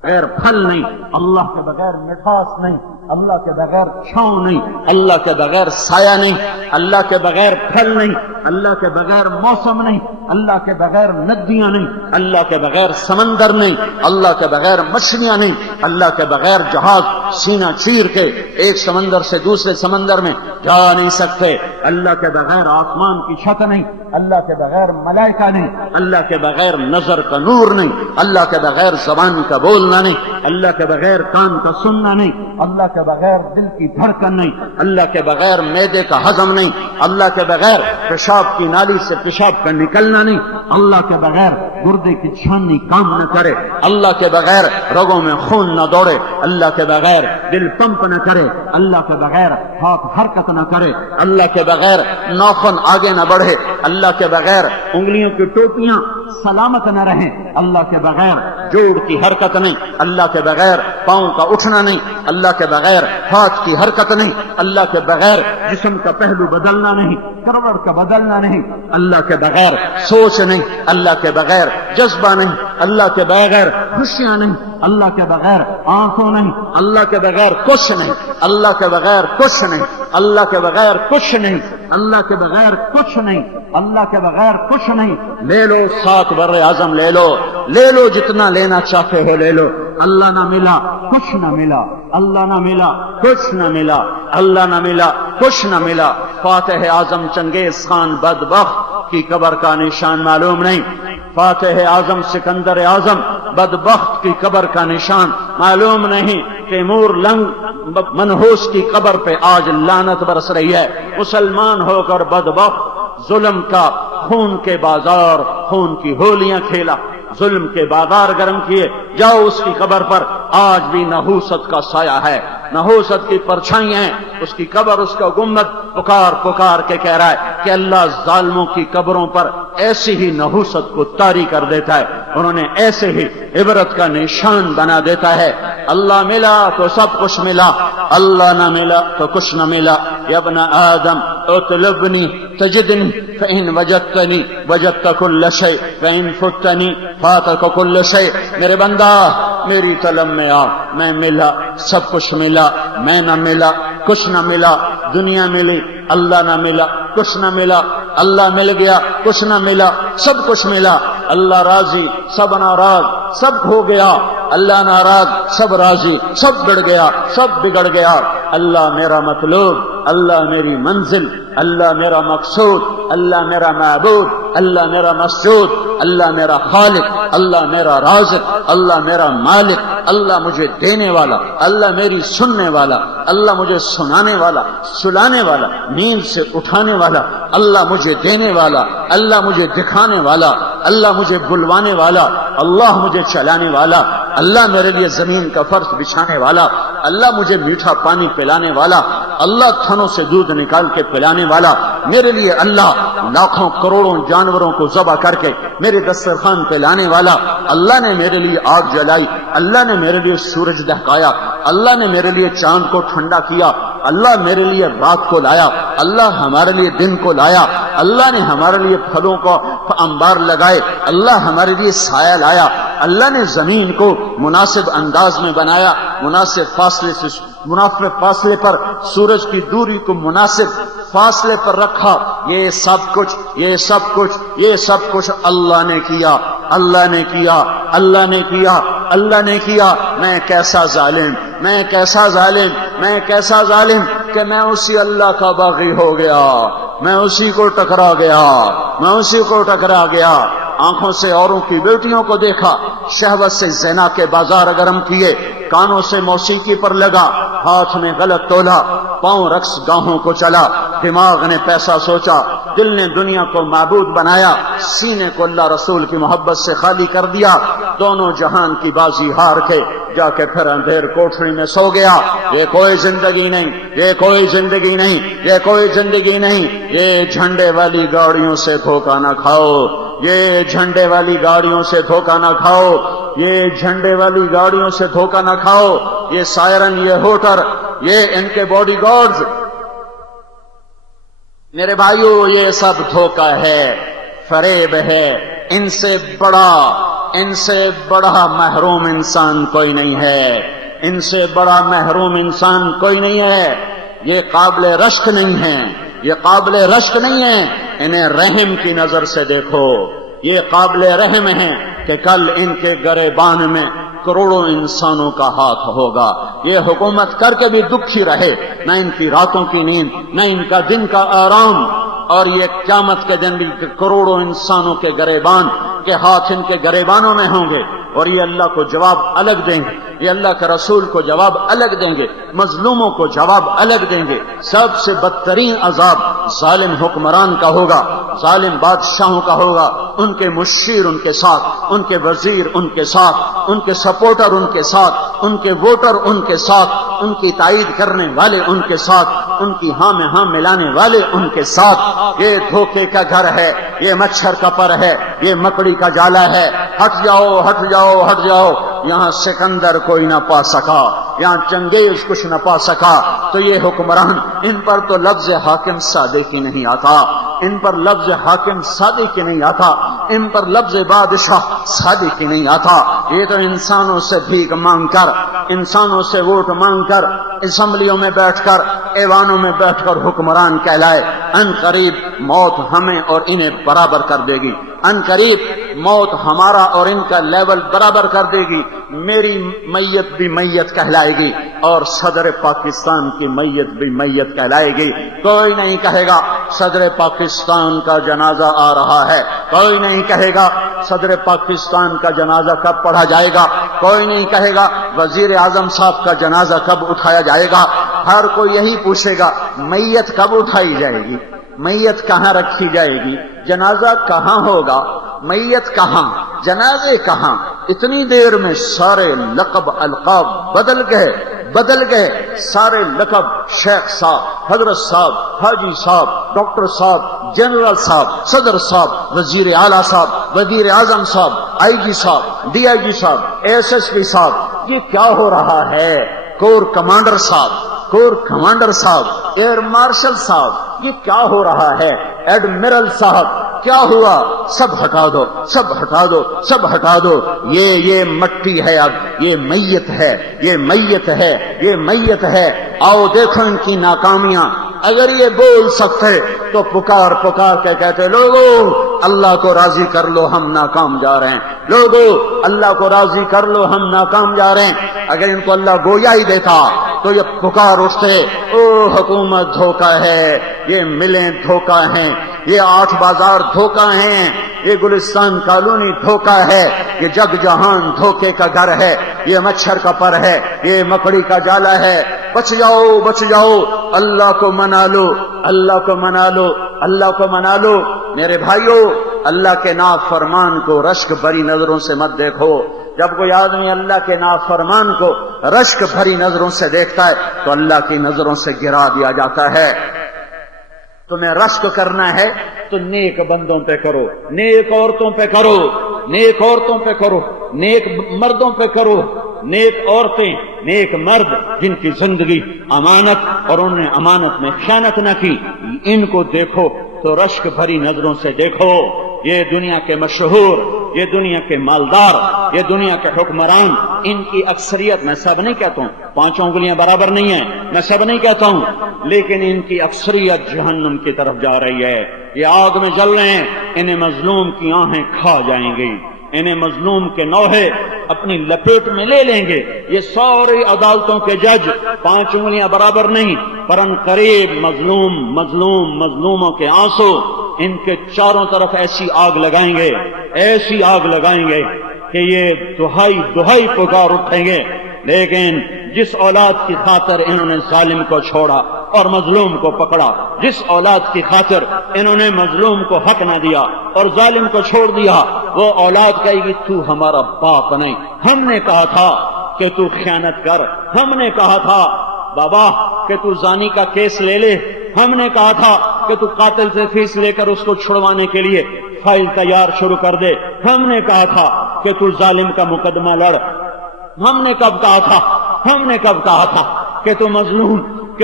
پھل نہیں، اللہ کے بغیر مٹھاس نہیں، اللہ کے بغیر چھاؤں نہیں، اللہ کے بغیر سایہ نہیں، اللہ کے بغیر پھل نہیں، اللہ کے بغیر موسم نہیں، اللہ کے بغیر ندیاں نہیں، اللہ کے بغیر سمندر نہیں، اللہ کے بغیر مچھلیاں نہیں، اللہ کے بغیر جہاز سینہ چیر کے ایک سمندر سے دوسرے سمندر میں جا نہیں سکتے، اللہ کے بغیر آسمان کی چھت نہیں، اللہ کے بغیر ملائکہ نہیں، اللہ کے بغیر نظر کا نور نہیں، اللہ کے بغیر زبان کا بولنا نہیں، اللہ کے بغیر کان کا سننا نہیں، اللہ کے بغیر دل کی دھڑکن نہیں، اللہ کے بغیر معدے کا ہضم نہیں، اللہ کے بغیر پیشاب کی نالی سے پیشاب کا نکلنا نہیں، اللہ کے بغیر گردے کی چھاننی کام نہ کرے، اللہ کے بغیر رگوں میں خون نہ دوڑے، اللہ کے بغیر دل پمپ نہ کرے، اللہ کے بغیر ہاتھ حرکت نہ کرے، اللہ کے بغیر ناخن آگے نہ بڑھے، اللہ کے بغیر انگلیوں کی ٹوپیاں سلامت نہ رہیں، اللہ کے بغیر جوڑ کی حرکت نہیں، اللہ کے بغیر پاؤں کا اٹھنا نہیں، اللہ کے بغیر ہاتھ کی حرکت نہیں، اللہ کے بغیر جسم کا پہلو بدلنا نہیں، کروڑ کا بدلنا نہیں، اللہ کے بغیر سوچ نہیں، اللہ کے بغیر جذبہ نہیں، اللہ کے بغیر خوشیاں نہیں، اللہ کے بغیر آنکھوں نہیں، اللہ کے بغیر کچھ نہیں، اللہ کے بغیر کچھ نہیں، اللہ کے بغیر کچھ نہیں، اللہ کے بغیر کچھ نہیں، اللہ کے بغیر کچھ نہیں۔ لے لو 7 بر اعظم، لے لو جتنا لینا چاہتے ہو لے لو، اللہ نہ ملا کچھ نہ ملا، اللہ نہ ملا کچھ نہ ملا، اللہ نہ ملا کچھ نہ ملا۔ فاتح اعظم چنگیز خان بدبخت کی قبر کا نشان معلوم نہیں، فاتح اعظم سکندر اعظم بدبخت کی قبر کا نشان معلوم نہیں۔ تیمور لنگ منحوس کی قبر پہ آج لعنت برس رہی ہے، مسلمان ہو کر بدبخت ظلم کا خون کے بازار، خون کی ہولیاں کھیلا، ظلم کے بازار گرم کیے، جاؤ اس کی قبر پر، آج بھی نحوست کا سایہ ہے، نحوست کی پرچھائیاں ہیں، اس کی قبر، اس کا گنبد پکار پکار کے کہہ رہا ہے کہ اللہ ظالموں کی قبروں پر ایسی ہی نحوست کو طاری کر دیتا ہے، انہوں نے ایسے ہی عبرت کا نشان بنا دیتا ہے۔ اللہ ملا تو سب کچھ ملا، اللہ نہ ملا تو کچھ نہ ملا۔ یا ابن آدم اطلبنی تجدنی فإن وجدتنی وجدت کل شیء وإن فتنی فاتک کل شیء۔ میرے بندہ میری طلب میں آ، میں ملا، سب کچھ ملا، میں نہ ملا کچھ نہ ملا، دنیا ملی اللہ نہ ملا کچھ نہ ملا، اللہ مل گیا کچھ نہ ملا، سب کچھ ملا، اللہ راضی سب ناراض، سب ہو گیا، اللہ ناراض سب راضی، سب بڑھ گیا سب بگڑ گیا۔ اللہ میرا مطلوب، اللہ میری منزل، اللہ میرا مقصود، اللہ میرا معبود، اللہ میرا مسجود، اللہ میرا خالق، اللہ میرا رازق، اللہ میرا مالک، اللہ مجھے دینے والا، اللہ میری سننے والا، اللہ مجھے سنانے والا، سلانے والا، نیند سے اٹھانے والا، اللہ مجھے دینے والا، اللہ مجھے دکھانے والا، اللہ مجھے بلوانے والا، اللہ مجھے چلانے والا، اللہ میرے لیے زمین کا فرش بچھانے والا، اللہ مجھے میٹھا پانی پلانے والا، اللہ تھنوں سے دودھ نکال کے پلانے والا، میرے لیے اللہ لاکھوں کروڑوں جانوروں کو ذبح کر کے میرے دسترخوان پہ لانے والا، اللہ نے میرے لیے آگ جلائی، اللہ نے میرے لیے سورج دہکایا، اللہ نے میرے لیے چاند کو ٹھنڈا کیا، اللہ میرے لیے رات کو لایا، اللہ ہمارے لیے دن کو لایا، اللہ نے ہمارے لیے پھلوں کو انبار لگائے، اللہ ہمارے لیے سایہ لایا، اللہ نے زمین کو مناسب انداز میں بنایا، مناسب فاصلے پر سورج کی دوری کو مناسب فاصلے پر رکھا۔ یہ سب کچھ اللہ نے کیا، اللہ نے کیا، اللہ نے کیا، اللہ نے کیا۔ میں کیسا ظالم کہ میں اسی اللہ کا باغی ہو گیا، میں اسی کو ٹکرا گیا، آنکھوں سے اوروں کی بیٹیوں کو دیکھا، شہوت سے زنا کے بازار گرم کیے، کانوں سے موسیقی پر لگا، ہاتھ میں غلط تولا، پاؤں رقص گاہوں کو چلا، دماغ نے پیسہ سوچا، دل نے دنیا کو معبود بنایا، سینے کو اللہ رسول کی محبت سے خالی کر دیا، دونوں جہان کی بازی ہار کے جا کے پھر اندھیر کوٹھری میں سو گیا۔ یہ کوئی زندگی نہیں، یہ کوئی زندگی نہیں، یہ کوئی زندگی نہیں۔ یہ جھنڈے والی گاڑیوں سے دھوکہ نہ کھاؤ، یہ جھنڈے والی گاڑیوں سے دھوکہ نہ کھاؤ، یہ جھنڈے والی گاڑیوں سے دھوکہ نہ کھاؤ۔ یہ سائرن، یہ ہوٹر، یہ ان کے باڈی گارڈز، میرے بھائیو یہ سب دھوکہ ہے، فریب ہے۔ ان سے بڑا محروم انسان کوئی نہیں ہے، ان سے بڑا محروم انسان کوئی نہیں ہے۔ یہ قابل رشک نہیں ہے، یہ قابل رشک نہیں ہے۔ انہیں رحم کی نظر سے دیکھو، یہ قابل رحم ہیں کہ کل ان کے گریبان میں کروڑوں انسانوں کا ہاتھ ہوگا۔ یہ حکومت کر کے بھی دکھی رہے، نہ ان کی راتوں کی نیند، نہ ان کا دن کا آرام، اور یہ قیامت کے دن بھی کروڑوں انسانوں کے گریبان کے ہاتھ ان کے گریبانوں میں ہوں گے، اور یہ اللہ کو جواب الگ دیں گے، یہ اللہ کے رسول کو جواب الگ دیں گے، مظلوموں کو جواب الگ دیں گے۔ سب سے بدترین عذاب ظالم حکمران کا ہوگا، ظالم بادشاہوں کا ہوگا، ان کے مشیر ان کے ساتھ، ان کے وزیر ان کے ساتھ، ان کے سپورٹر ان کے ساتھ، ان کے ووٹر ان کے ساتھ، ان کی تائید کرنے والے ان کے ساتھ، ان کی ہاں میں ہاں ملانے والے ان کے ساتھ۔ یہ دھوکے کا گھر ہے، یہ مچھر کا پر ہے، یہ مکڑی کا جالا ہے۔ ہٹ جاؤ، ہٹ جاؤ، ہٹ جاؤ۔ یہاں سکندر کوئی نہ پا سکا، یہاں چنگیز کچھ نہ پا سکا، تو یہ حکمران، ان پر تو لفظ حاکم صادق ہی نہیں آتا، ان پر لفظ حاکم صادق ہی نہیں آتا، ان پر لفظ بادشاہ صادق ہی نہیں آتا۔ یہ تو انسانوں سے بھیک مانگ کر، انسانوں سے ووٹ مانگ کر، اسمبلیوں میں بیٹھ کر، ایوانوں میں بیٹھ کر حکمران کہلائے۔ ان قریب موت ہمیں اور انہیں برابر کر دے گی، ان قریب موت ہمارا اور ان کا لیول برابر کر دے گی۔ میری میت بھی میت کہلائے گی، اور صدر پاکستان کی میت بھی میت کہلائے گی۔ کوئی نہیں کہے گا صدر پاکستان کا جنازہ آ رہا ہے، کوئی نہیں کہے گا صدر پاکستان کا جنازہ کب پڑھا جائے گا، کوئی نہیں کہے گا وزیر اعظم صاحب کا جنازہ کب اٹھایا جائے گا۔ ہر کوئی یہی پوچھے گا میت کب اٹھائی جائے گی، میت کہاں رکھی جائے گی، جنازہ کہاں ہوگا، میت کہاں، جنازے کہاں۔ اتنی دیر میں سارے لقب القاب بدل گئے، سارے لقب شیخ صاحب، حضرت صاحب، حاجی صاحب، ڈاکٹر صاحب، جنرل صاحب، صدر صاحب، وزیر اعلیٰ صاحب، وزیر اعظم صاحب، آئی جی صاحب، ڈی آئی جی صاحب، ایس ایس پی صاحب۔ یہ کیا ہو رہا ہے؟ کور کمانڈر صاحب، ایئر مارشل صاحب، یہ کیا ہو رہا ہے؟ ایڈمرل صاحب، کیا ہوا؟ سب ہٹا دو، سب ہٹا دو، سب ہٹا دو۔ یہ مٹی ہے، اب یہ میت ہے، یہ میت ہے، یہ میت ہے۔ آؤ دیکھو ان کی ناکامیاں۔ اگر یہ بول سکتے تو پکار کے کہتے، لوگوں اللہ کو راضی کر لو، ہم ناکام جا رہے ہیں، لوگوں اللہ کو راضی کر لو، ہم ناکام جا رہے ہیں۔ اگر ان کو اللہ گویا ہی دیتا تو یہ پکار اٹھتے، او حکومت دھوکہ ہے، یہ ملیں دھوکہ ہیں، یہ 8 بازار دھوکہ ہیں، یہ گلستان کالونی دھوکہ ہے، یہ جگ جہان دھوکے کا گھر ہے، یہ مچھر کا پر ہے، یہ مکڑی کا جالا ہے۔ بچ جاؤ، بچ جاؤ، اللہ کو منا لو، اللہ کو منا لو، اللہ کو منا لو۔ میرے بھائیوں، اللہ کے نافرمان کو رشک بھری نظروں سے مت دیکھو۔ جب کوئی آدمی اللہ کے نافرمان کو رشک بھری نظروں سے دیکھتا ہے تو اللہ کی نظروں سے گرا دیا جاتا ہے۔ تمہیں رشک کرنا ہے تو نیک بندوں پہ کرو، نیک عورتوں پہ کرو، نیک عورتوں پہ کرو، نیک مردوں پہ کرو۔ نیک عورتیں، نیک مرد جن کی زندگی امانت اور انہوں نے امانت میں خیانت نہ کی، ان کو دیکھو تو رشک بھری نظروں سے دیکھو۔ یہ دنیا کے مشہور، یہ دنیا کے مالدار، یہ دنیا کے حکمران، ان کی اکثریت، میں سب نہیں کہتا ہوں، 5 انگلیاں برابر نہیں ہیں، میں سب نہیں کہتا ہوں، لیکن ان کی اکثریت جہنم کی طرف جا رہی ہے۔ یہ آگ میں جل رہے ہیں، انہیں مظلوم کی آہیں کھا جائیں گی، انہیں مظلوم کے نوحے اپنی لپیٹ میں لے لیں گے۔ یہ ساری عدالتوں کے جج 5 انگلیاں برابر نہیں، پرن قریب مظلوموں کے آنسو ان کے چاروں طرف ایسی آگ لگائیں گے، ایسی آگ لگائیں گے کہ یہ دہائی پکار اٹھیں گے۔ لیکن جس اولاد کی خاطر انہوں نے ظالم کو چھوڑا اور مظلوم کو پکڑا، جس اولاد کی خاطر انہوں نے مظلوم کو حق نہ دیا اور ظالم کو چھوڑ دیا، وہ اولاد کہے گی تو ہمارا باپ نہیں، ہم نے کہا تھا کہ تو خیانت کر، ہم نے کہا تھا بابا کہ تو زانی کا کیس لے لے، ہم نے کہا تھا کہ تو قاتل سے فیس لے کر اس کو چھڑوانے کے لیے فائل تیار شروع کر دے، ہم نے کہا تھا کہ تو ظالم کا مقدمہ لڑ، ہم نے کب کہا تھا کہ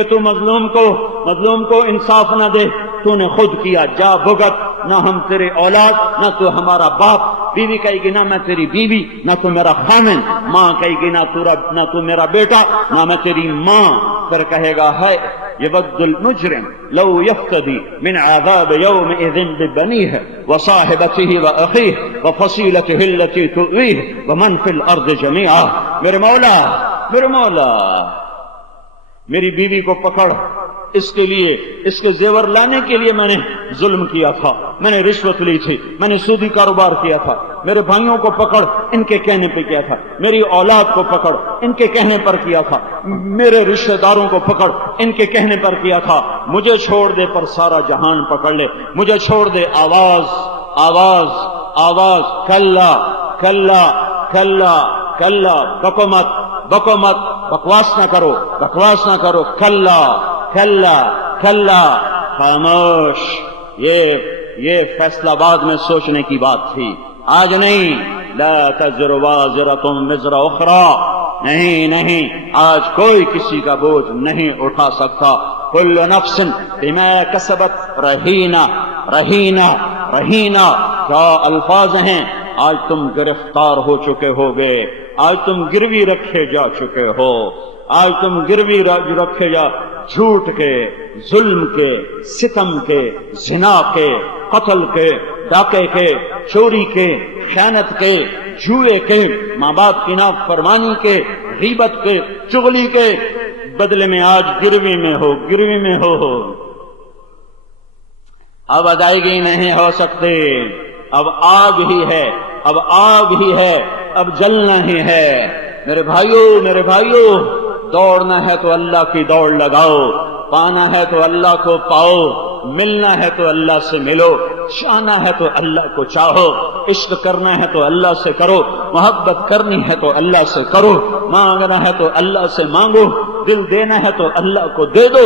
تو مظلوم کو انصاف نہ دے، تو نے خود کیا، جا بھگت، نہ ہم تیرے اولاد، نہ تو ہمارا باپ۔ بیوی کہے گی نہ میں تیری بیوی، نہ تو میرا خامن، ماں کہے گی نہ تو میرا بیٹا، نہ میں تیری ماں۔ پھر کہے گا ہے يود المجرم لو يفتدي من عذاب يومئذ ببنيه وصاحبته وأخيه وفصيلته التي تؤويه ومن في الأرض جميعا۔ میرے مولا میری بیوی کو پکڑ، اس کے لیے، اس کے زیور لانے کے لیے میں نے ظلم کیا تھا، میں نے رشوت لی تھی، میں نے سودی کاروبار کیا تھا، میرے بھائیوں کو پکڑ، ان کے کہنے پہ کیا تھا، میری اولاد کو پکڑ، ان کے کہنے پر کیا تھا، میرے رشتہ داروں کو پکڑ، ان کے کہنے پر کیا تھا، مجھے چھوڑ دے پر سارا جہان پکڑ لے، مجھے چھوڑ دے، آواز، کلا، بکو مت، بکواس نہ کرو، کلا، خاموش۔ یہ فیصلہ آباد میں سوچنے کی بات تھی، آج نہیں۔ لا تزر وازرۃ وزر اخری، نہیں، آج کوئی کسی کا بوجھ نہیں اٹھا سکتا۔ کل نفس بما کسبت رہینہ، کیا الفاظ ہیں۔ آج تم گرفتار ہو چکے ہوگے، آج تم گروی رکھے جا چکے ہو، آج تم گروی رکھے جا جھوٹ کے، ظلم کے، ستم کے، زنا کے، قتل کے، ڈاکے کے، چوری کے، خیانت کے، جوئے کے، ماں باپ کی نافرمانی کے، غیبت کے، چغلی کے بدلے میں آج گروی میں ہو۔ اب ادائیگی نہیں ہو سکتی، اب آگ ہی ہے، اب جلنا ہی ہے۔ میرے بھائیوں، دوڑنا ہے تو اللہ کی دوڑ لگاؤ، پانا ہے تو اللہ کو پاؤ، ملنا ہے تو اللہ سے ملو، چاہنا ہے تو اللہ کو چاہو، عشق کرنا ہے تو اللہ سے کرو، محبت کرنی ہے تو اللہ سے کرو، مانگنا ہے تو اللہ سے مانگو، دل دینا ہے تو اللہ کو دے دو،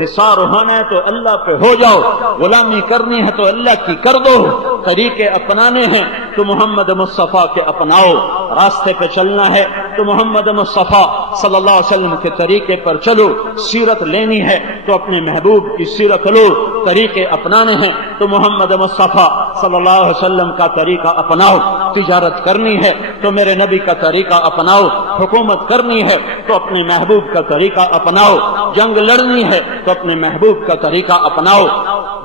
نثار ہونا ہے تو اللہ پہ ہو جاؤ، غلامی کرنی ہے تو اللہ کی کر دو، طریقے اپنانے ہیں تو محمد مصطفیٰ کے اپناؤ، راستے پہ چلنا ہے تو محمد مصطفیٰ صلی اللہ علیہ وسلم کے طریقے پر چلو، سیرت لینی ہے تو اپنے محبوب کی سیرت لو، طریقے اپنانے ہیں تو محمد مصطفیٰ صلی اللہ علیہ وسلم کا طریقہ اپناؤ، تجارت کرنی ہے تو میرے نبی کا طریقہ اپناؤ، حکومت کرنی ہے تو اپنے محبوب کا طریقہ اپناؤ، جنگ لڑنی ہے تو اپنے محبوب کا طریقہ اپناؤ،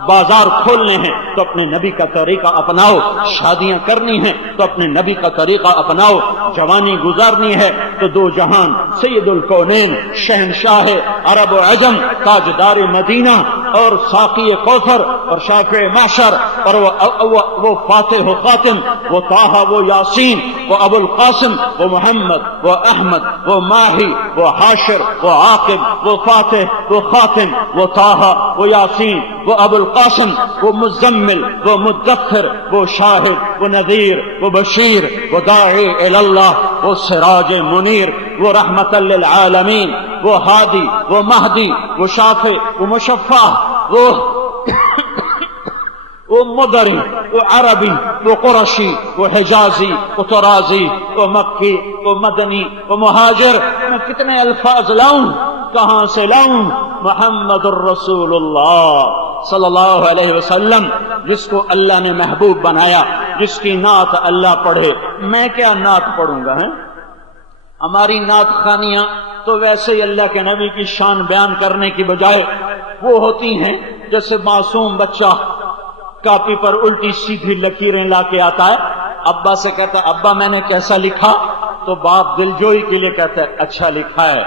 بازار کھولنے ہیں تو اپنے نبی کا طریقہ اپناؤ، شادیاں کرنی ہیں تو اپنے نبی کا طریقہ اپناؤ، جوانی گزارنی ہے تو دو جہان سید الکونین، شہنشاہ عرب و عجم، تاجدار مدینہ اور ساقی کوثر اور شافع محشر اور وہ وہ فاتح و خاتم، وہ طٰہٰ وہ یاسین، وہ ابو القاسم وہ محمد، وہ احمد، وہ ماہی، وہ حاشر، وہ عاقب، وہ فاتح وہ خاتم، وہ طٰہٰ وہ یاسین، وہ ابو القاسم، وہ مزمل، وہ مدثر، وہ شاہد، وہ نذیر، وہ بشیر، وہ داعی الی اللہ، وہ سراج منیر، وہ رحمت للعالمین، وہ ہادی، وہ مہدی، وہ شافع، وہ مشفع، وہ مدری، وہ عربی، وہ قرشی، وہ حجازی، وہ طرازی، وہ مکی، وہ مدنی، وہ مہاجر. میں کتنے الفاظ لاؤں، کہاں سے لاؤں؟ محمد الرسول اللہ صلی اللہ علیہ وسلم، جس کو اللہ نے محبوب بنایا، جس کی نعت اللہ پڑھے. میں کیا نعت پڑھوں گا؟ ہماری نعت خوانیاں تو ویسے ہی اللہ کے نبی کی شان بیان کرنے کی بجائے وہ ہوتی ہیں جیسے معصوم بچہ کاپی پر الٹی سیدھی لکیریں لا کے آتا ہے، ابا سے کہتا ہے ابا میں نے کیسا لکھا؟ تو باپ دلجوئی کے لیے کہتا ہے اچھا لکھا ہے،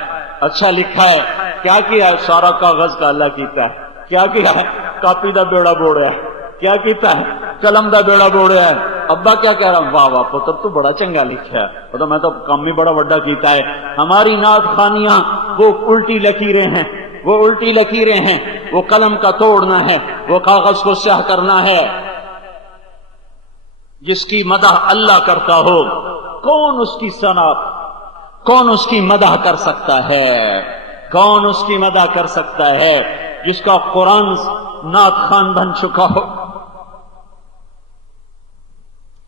اچھا لکھا ہے. کیا کیا ہے؟ سارا کاغذ کا اللہ کیتا ہے. کیا کیا ہے؟ کاپی دا بیڑا بوڑیا ہے. کیا کیتا ہے؟ قلم دا بیڑا بوڑیا ہے. ابا کیا کہہ رہا؟ واہ واہ پتر تو بڑا چنگا لکھا ہے، میں تو کام ہی بڑا بڑا کیتا ہے. ہماری نعت خوانیاں وہ الٹی لکیریں ہیں، وہ الٹی لکیریں ہیں، وہ قلم کا توڑنا ہے، وہ کاغذ کو سیاہ کرنا ہے. جس کی مدح اللہ کرتا ہو، کون اس کی صنعت، کون اس کی مدح کر سکتا ہے؟ کون اس کی مدح کر سکتا ہے جس کا قرآن نعت خوان بن چکا ہو؟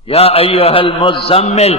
یا ایھا المزمل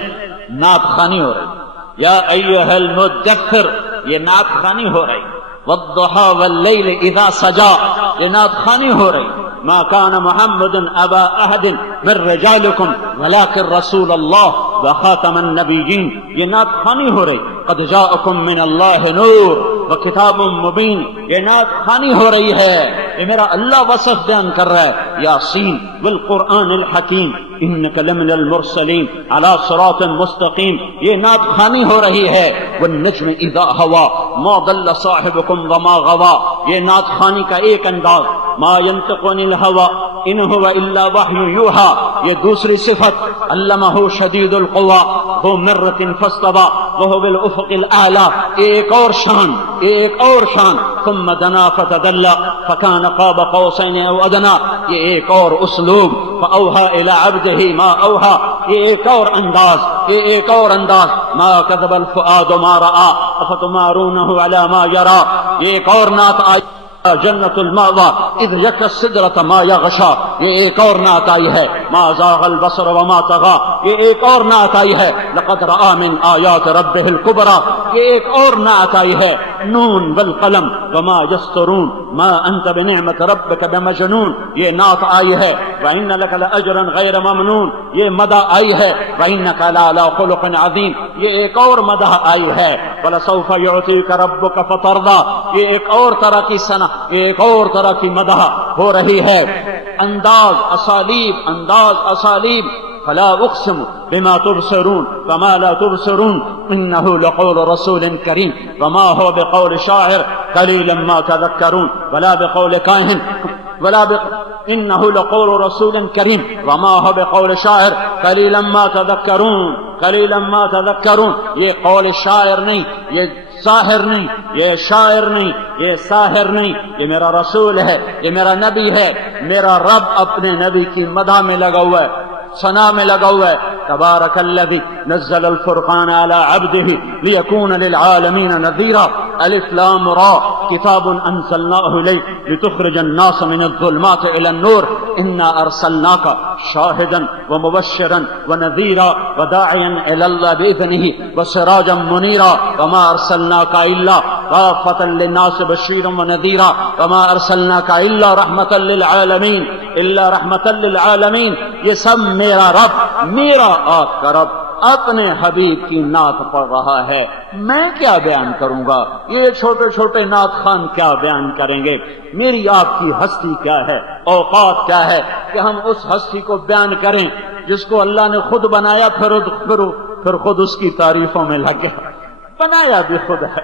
نعت خوانی ہو رہی، یا ایھا المدثر یہ نعت خوانی ہو رہی، والضحى واللیل اذا سجا یہ نعت خوانی ہو رہی. ما كان محمد ابا احد من رجالكم ولكن رسول الله وخاتم النبيين یہ نعت خوانی ہو رہی. قد جاءكم من الله نور وكتاب مبين یہ نعت خوانی ہو رہی ہے. یہ میرا اللہ وصف بیان کر رہا ہے. یاسین والقرآن الحکیم انک لمن المرسلین علی صراط مستقیم یہ نعت خوانی ہو رہی ہے. والنجم اذا ہوا ما ضل صاحبکم وما غوا یہ نعت خوانی کا ایک انداز. ما ينطق عن الهوى ان هو الا وحی یوحى یہ دوسری صفت. علمہ شدید القوى ذو مرۃ فاستوى وهو بالافق الاعلی ایک اور شان، ایک اور شان. ثم دنا فتدلى فكان قاب قوسين او ادنى یہ ایک اور اسلوب. فاوحى الى عبده ما اوحى یہ ایک اور انداز، یہ ایک اور انداز. ما كذب الفؤاد ما راى افتمارونه على ما يرى یہ ایک اور نعت آئی. جنت المأوى اذ یک السدرۃ ما یغشا یہ ایک اور نعت آئی ہے. ما زاغ البصر وما طغى یہ ایک اور نعت آئی ہے. لقد رأى من آیات ربه الكبرى یہ ایک اور نعت آئی ہے. نون والقلم وما يسطرون ما انت بنعمت ربك بمجنون یہ نعت آئی ہے. وان لك لاجرا غیر ممنون یہ مدح آئی ہے. وانك لعلى خلق عظیم یہ ایک اور مدح آئی ہے. ولسوف يعطيك ربك فترضى یہ ایک اور طرح کی ثنا، ایک اور طرح کی مدح ہو رہی ہے. انداز اسالیب، انداز اسالیب. فلا اقسم بما تبصرون وما لا تبصرون انه لقول رسول کریم وما هو بقول شاعر قلیلا ما تذکرون ولا بقول کاہن ولا انه لقول رسول کریم وما هو بقول شاعر قلیلا ما تذکرون قلیلا ما تذکرون یہ قول شاعر نہیں، یہ ساحر نہیں، یہ شاعر نہیں، یہ ساحر نہیں، یہ میرا رسول ہے، یہ میرا نبی ہے. میرا رب اپنے نبی کی مدح میں لگا ہوا ہے، ثنا میں لگا ہوا ہے. تبارک الذی نزل الفرقان علی عبده لیکون للعالمین نذیرا. الف لام را کتاب انزلناه الیک لتخرج الناس من الظلمات الى النور انا ارسلناک شاہدا ومبشرا ونذیرا وداعیا الى اللہ باذنہ وسراجا منیرا. وما ارسلناک الا کافۃ للناس بشیرا ونذیرا وما ارسلناک الا رحمۃ للعالمین الا رحمۃ للعالمین. یہ سب میرا رب، میرا آپ کا رب اپنے حبیب کی نعت پڑھ رہا ہے. میں کیا بیان کروں گا؟ یہ چھوٹے چھوٹے نعت خوان کیا بیان کریں گے؟ میری آپ کی ہستی کیا ہے، اوقات کیا ہے کہ ہم اس ہستی کو بیان کریں جس کو اللہ نے خود بنایا، پھر خود اس کی تعریفوں میں لگ گیا. بنایا بھی خود ہے،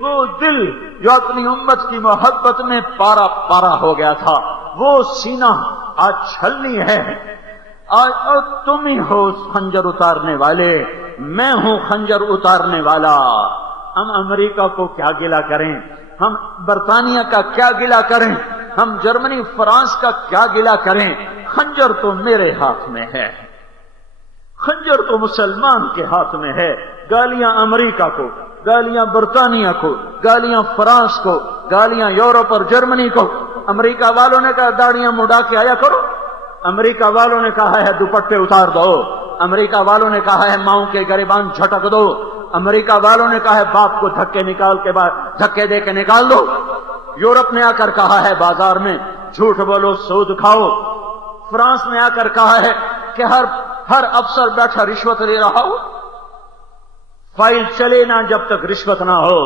وہ دل جو اپنی امت کی محبت میں پارا پارا ہو گیا تھا، وہ سینہ آج چھلنی ہے۔ آج اور تم ہی ہو خنجر اتارنے والے، میں ہوں خنجر اتارنے والا۔ ہم امریکہ کو کیا گلہ کریں، ہم برطانیہ کا کیا گلہ کریں، ہم جرمنی فرانس کا کیا گلہ کریں، خنجر تو میرے ہاتھ میں ہے، خنجر تو مسلمان کے ہاتھ میں ہے۔ گالیاں امریکہ کو، گالیاں برطانیہ کو، گالیاں فرانس کو، گالیاں یورپ اور جرمنی کو۔ امریکہ والوں نے کہا داڑیاں مڈا کے آیا کرو، امریکہ والوں نے کہا ہے دوپٹے اتار دو، امریکہ والوں نے کہا ہے ماؤں کے گریبان جھٹک دو، امریکہ والوں نے کہا ہے باپ کو دھکے دے کے نکال دو۔ یورپ نے آ کر کہا ہے بازار میں جھوٹ بولو سود کھاؤ۔ فرانس نے آ کر کہا ہے کہ ہر افسر بیٹھا رشوت لے رہا ہو، فائل چلے نہ جب تک رشوت نہ ہو۔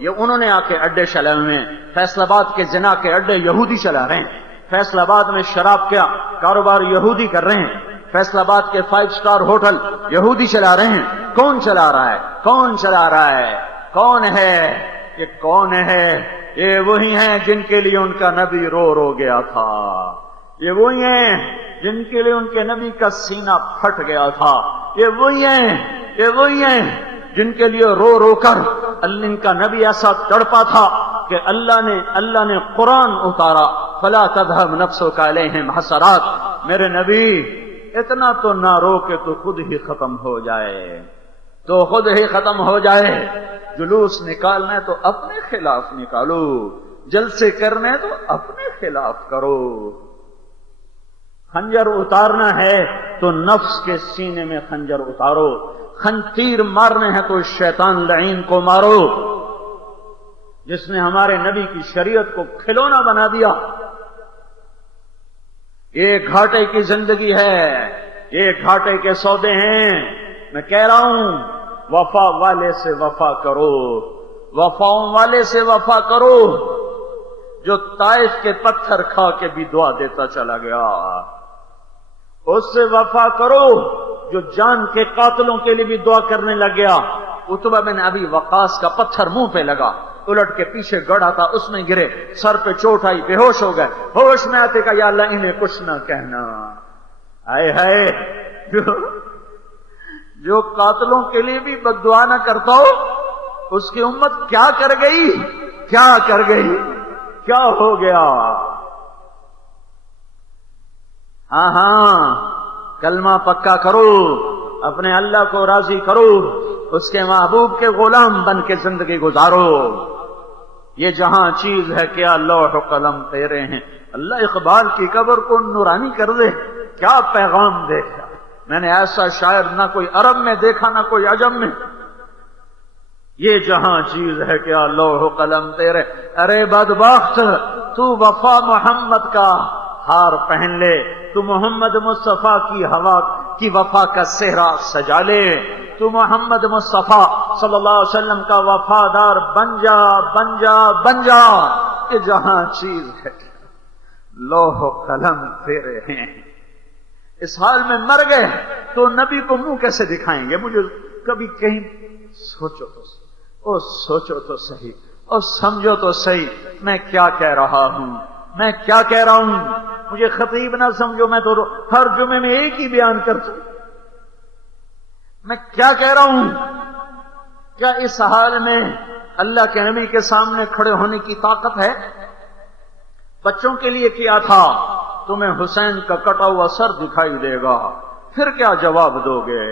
یہ انہوں نے آ کے اڈے چلے ہوئے ہیں۔ فیصل آباد کے زنا کے اڈے یہودی چلا رہے ہیں، فیصل آباد میں شراب کا کاروبار یہودی کر رہے ہیں، فیصل آباد کے 5 اسٹار ہوٹل یہودی چلا رہے ہیں۔ کون چلا رہا ہے؟ کون چلا رہا ہے؟ کون ہے یہ؟ کون ہے یہ؟ وہی ہیں جن کے لیے ان کا نبی رو رو گیا تھا، یہ وہی ہیں جن کے لیے ان کے نبی کا سینہ پھٹ گیا تھا، یہ وہی ہیں جن کے لیے رو رو کر ان کا نبی ایسا تڑپا تھا کہ اللہ نے قرآن اتارا، فلا تذهب نفسك عليهم حسرات۔ میرے نبی اتنا تو نہ رو کہ تو خود ہی ختم ہو جائے، تو خود ہی ختم ہو جائے۔ جلوس نکالنا ہے تو اپنے خلاف نکالو، جلسے کرنے تو اپنے خلاف کرو۔ خنجر اتارنا ہے تو نفس کے سینے میں خنجر اتارو، تیر مارنے ہیں تو شیطان لعین کو مارو، جس نے ہمارے نبی کی شریعت کو کھلونا بنا دیا۔ یہ گھاٹے کی زندگی ہے، یہ گھاٹے کے سودے ہیں۔ میں کہہ رہا ہوں وفا والے سے وفا کرو، وفاؤں والے سے وفا کرو، جو طائف کے پتھر کھا کے بھی دعا دیتا چلا گیا، اس سے وفا کرو جو جان کے قاتلوں کے لیے بھی دعا کرنے لگ گیا۔ عتبہ بن ابی وقاص کا پتھر منہ پہ لگا، الٹ کے پیچھے گڑا تھا، اس میں گرے، سر پہ چوٹ آئی، بے ہوش ہو گئے۔ ہوش میں آتے کہا یا اللہ انہیں کچھ نہ کہنا۔ آئے ہائے، جو قاتلوں کے لیے بھی بد دعا نہ کرتا ہو، اس کی امت کیا کر گئی، کیا کر گئی، کیا ہو گیا۔ ہاں کلمہ پکا کرو، اپنے اللہ کو راضی کرو، اس کے محبوب کے غلام بن کے زندگی گزارو۔ یہ جہاں چیز ہے کیا لوح و قلم تیرے ہیں۔ اللہ اقبال کی قبر کو نورانی کر دے، کیا پیغام دے۔ میں نے ایسا شاعر نہ کوئی عرب میں دیکھا نہ کوئی عجم میں۔ یہ جہاں چیز ہے کیا لوح و قلم تیرے۔ ارے بدبخت، تو وفا محمد کا ہار پہن لے، تو محمد مصطفیٰ کی ہوا کی وفا کا صحرا سجا لے، تو محمد مصطفیٰ صلی اللہ علیہ وسلم کا وفادار بن جا بن جا بن جا۔ یہ جہاں چیز ہے لوح و قلم تیرے ہیں۔ اس حال میں مر گئے تو نبی کو منہ کیسے دکھائیں گے؟ مجھے کبھی کہیں سوچو تو صحیح، اور سمجھو تو صحیح، میں کیا کہہ رہا ہوں، میں کیا کہہ رہا ہوں۔ مجھے خطیب نہ سمجھو، میں تو ہر جمعے میں ایک ہی بیان کرتا ہوں۔ میں کیا کہہ رہا ہوں؟ کیا اس حال میں اللہ کے نبی کے سامنے کھڑے ہونے کی طاقت ہے؟ بچوں کے لیے کیا تھا، تمہیں حسین کا کٹا ہوا سر دکھائی دے گا، پھر کیا جواب دو گے؟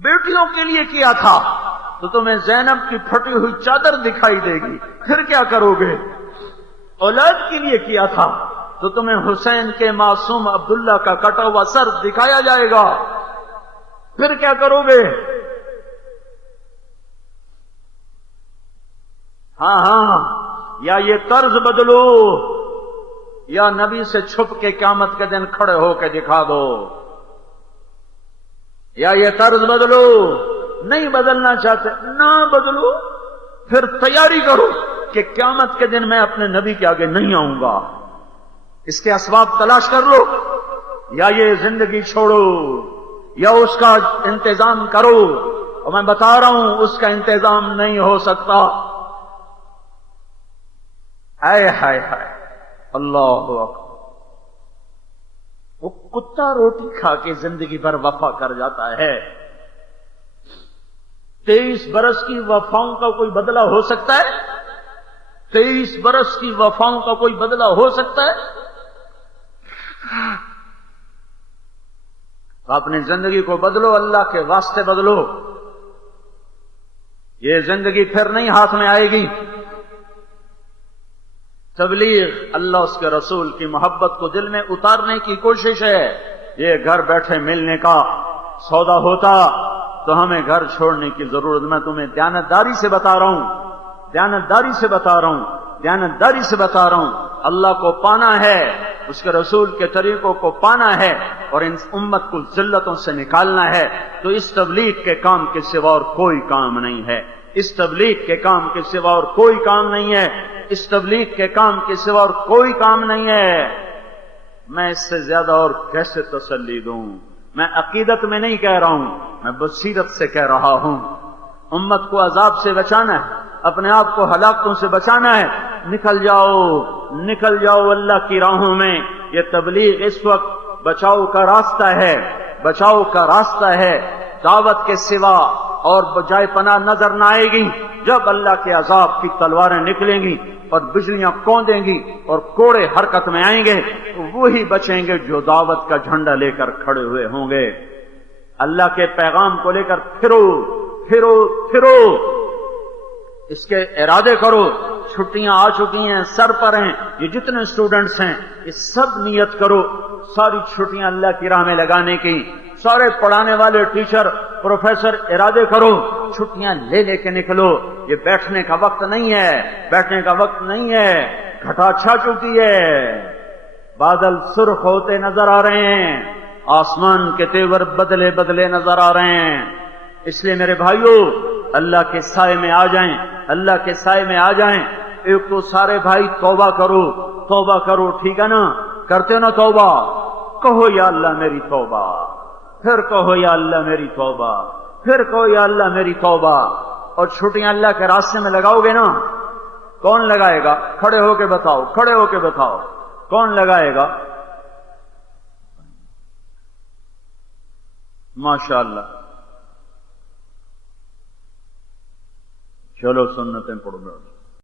بیٹیوں کے لیے کیا تھا تو تمہیں زینب کی پھٹی ہوئی چادر دکھائی دے گی، پھر کیا کرو گے؟ اولاد کے لیے کیا تھا تو تمہیں حسین کے معصوم عبداللہ کا کٹا ہوا سر دکھایا جائے گا، پھر کیا کرو گے؟ ہاں، یا یہ طرز بدلو، یا نبی سے چھپ کے قیامت کے دن کھڑے ہو کے دکھا دو۔ یا یہ طرز بدلو، نہیں بدلنا چاہتے نہ بدلو، پھر تیاری کرو کہ قیامت کے دن میں اپنے نبی کے آگے نہیں آؤں گا، اس کے اسباب تلاش کر لو۔ یا یہ زندگی چھوڑو یا اس کا انتظام کرو اور میں بتا رہا ہوں اس کا انتظام نہیں ہو سکتا. ہائے ہائے ہائے اللہ اکبر. وہ کتا روٹی کھا کے زندگی بھر وفا کر جاتا ہے. 23 برس کی وفاؤں کا کوئی بدلہ ہو سکتا ہے؟ 23 برس کی وفاؤں کا کوئی بدلہ ہو سکتا ہے؟ اپنی زندگی کو بدلو، اللہ کے واسطے بدلو. یہ زندگی پھر نہیں ہاتھ میں آئے گی. تبلیغ اللہ اس کے رسول کی محبت کو دل میں اتارنے کی کوشش ہے. یہ گھر بیٹھے ملنے کا سودا ہوتا تو ہمیں گھر چھوڑنے کی ضرورت. میں تمہیں دیانتداری سے بتا رہا ہوں، دیانتداری سے بتا رہا ہوں، دیانتداری سے بتا رہا ہوں. اللہ کو پانا ہے، اس کے رسول کے طریقوں کو پانا ہے اور ان امت کو ذلتوں سے نکالنا ہے. تو اس تبلیغ کے کام کے سوا اور کوئی کام نہیں ہے. اس تبلیغ کے کام کے سوا اور کوئی کام نہیں ہے. اس تبلیغ کے کام کے سوا اور کوئی کام نہیں ہے. میں اس سے زیادہ اور کیسے تسلی دوں؟ میں عقیدت میں نہیں کہہ رہا ہوں، میں بصیرت سے کہہ رہا ہوں. امت کو عذاب سے بچانا ہے، اپنے آپ کو ہلاکتوں سے بچانا ہے. نکل جاؤ، نکل جاؤ اللہ کی راہوں میں. یہ تبلیغ اس وقت بچاؤ کا راستہ ہے، بچاؤ کا راستہ ہے. دعوت کے سوا اور بجائے پناہ نظر نہ آئے گی. جب اللہ کے عذاب کی تلواریں نکلیں گی اور بجلیاں کوندیں گی اور کوڑے حرکت میں آئیں گے، وہی بچیں گے جو دعوت کا جھنڈا لے کر کھڑے ہوئے ہوں گے. اللہ کے پیغام کو لے کر پھرو پھرو پھرو، اس کے ارادے کرو. چھٹیاں آ چکی ہیں، سر پر ہیں. یہ جتنے اسٹوڈنٹس ہیں یہ سب نیت کرو ساری چھٹیاں اللہ کی راہ میں لگانے کی. سارے پڑھانے والے ٹیچر پروفیسر ارادے کرو، چھٹیاں لے لے کے نکلو. یہ بیٹھنے کا وقت نہیں ہے، بیٹھنے کا وقت نہیں ہے. گھٹا چھا چکی ہے، بادل سرخ ہوتے نظر آ رہے ہیں، آسمان کے تیور بدلے بدلے نظر آ رہے ہیں. اس لیے میرے بھائیوں، اللہ کے سائے میں آ جائیں، اللہ کے سائے میں آ جائیں. ایک تو سارے بھائی توبہ کرو، توبہ کرو. ٹھیک ہے نا؟ کرتے ہو نا توبہ؟ کہو یا اللہ میری توبہ، پھر کہو یا اللہ میری توبہ، پھر کہو یا اللہ میری توبہ. اور چھٹیاں اللہ کے راستے میں لگاؤ گے نا؟ کون لگائے گا؟ کھڑے ہو کے بتاؤ، کھڑے ہو کے بتاؤ کون لگائے گا؟ ماشاءاللہ. چلو سنتیں پڑھو.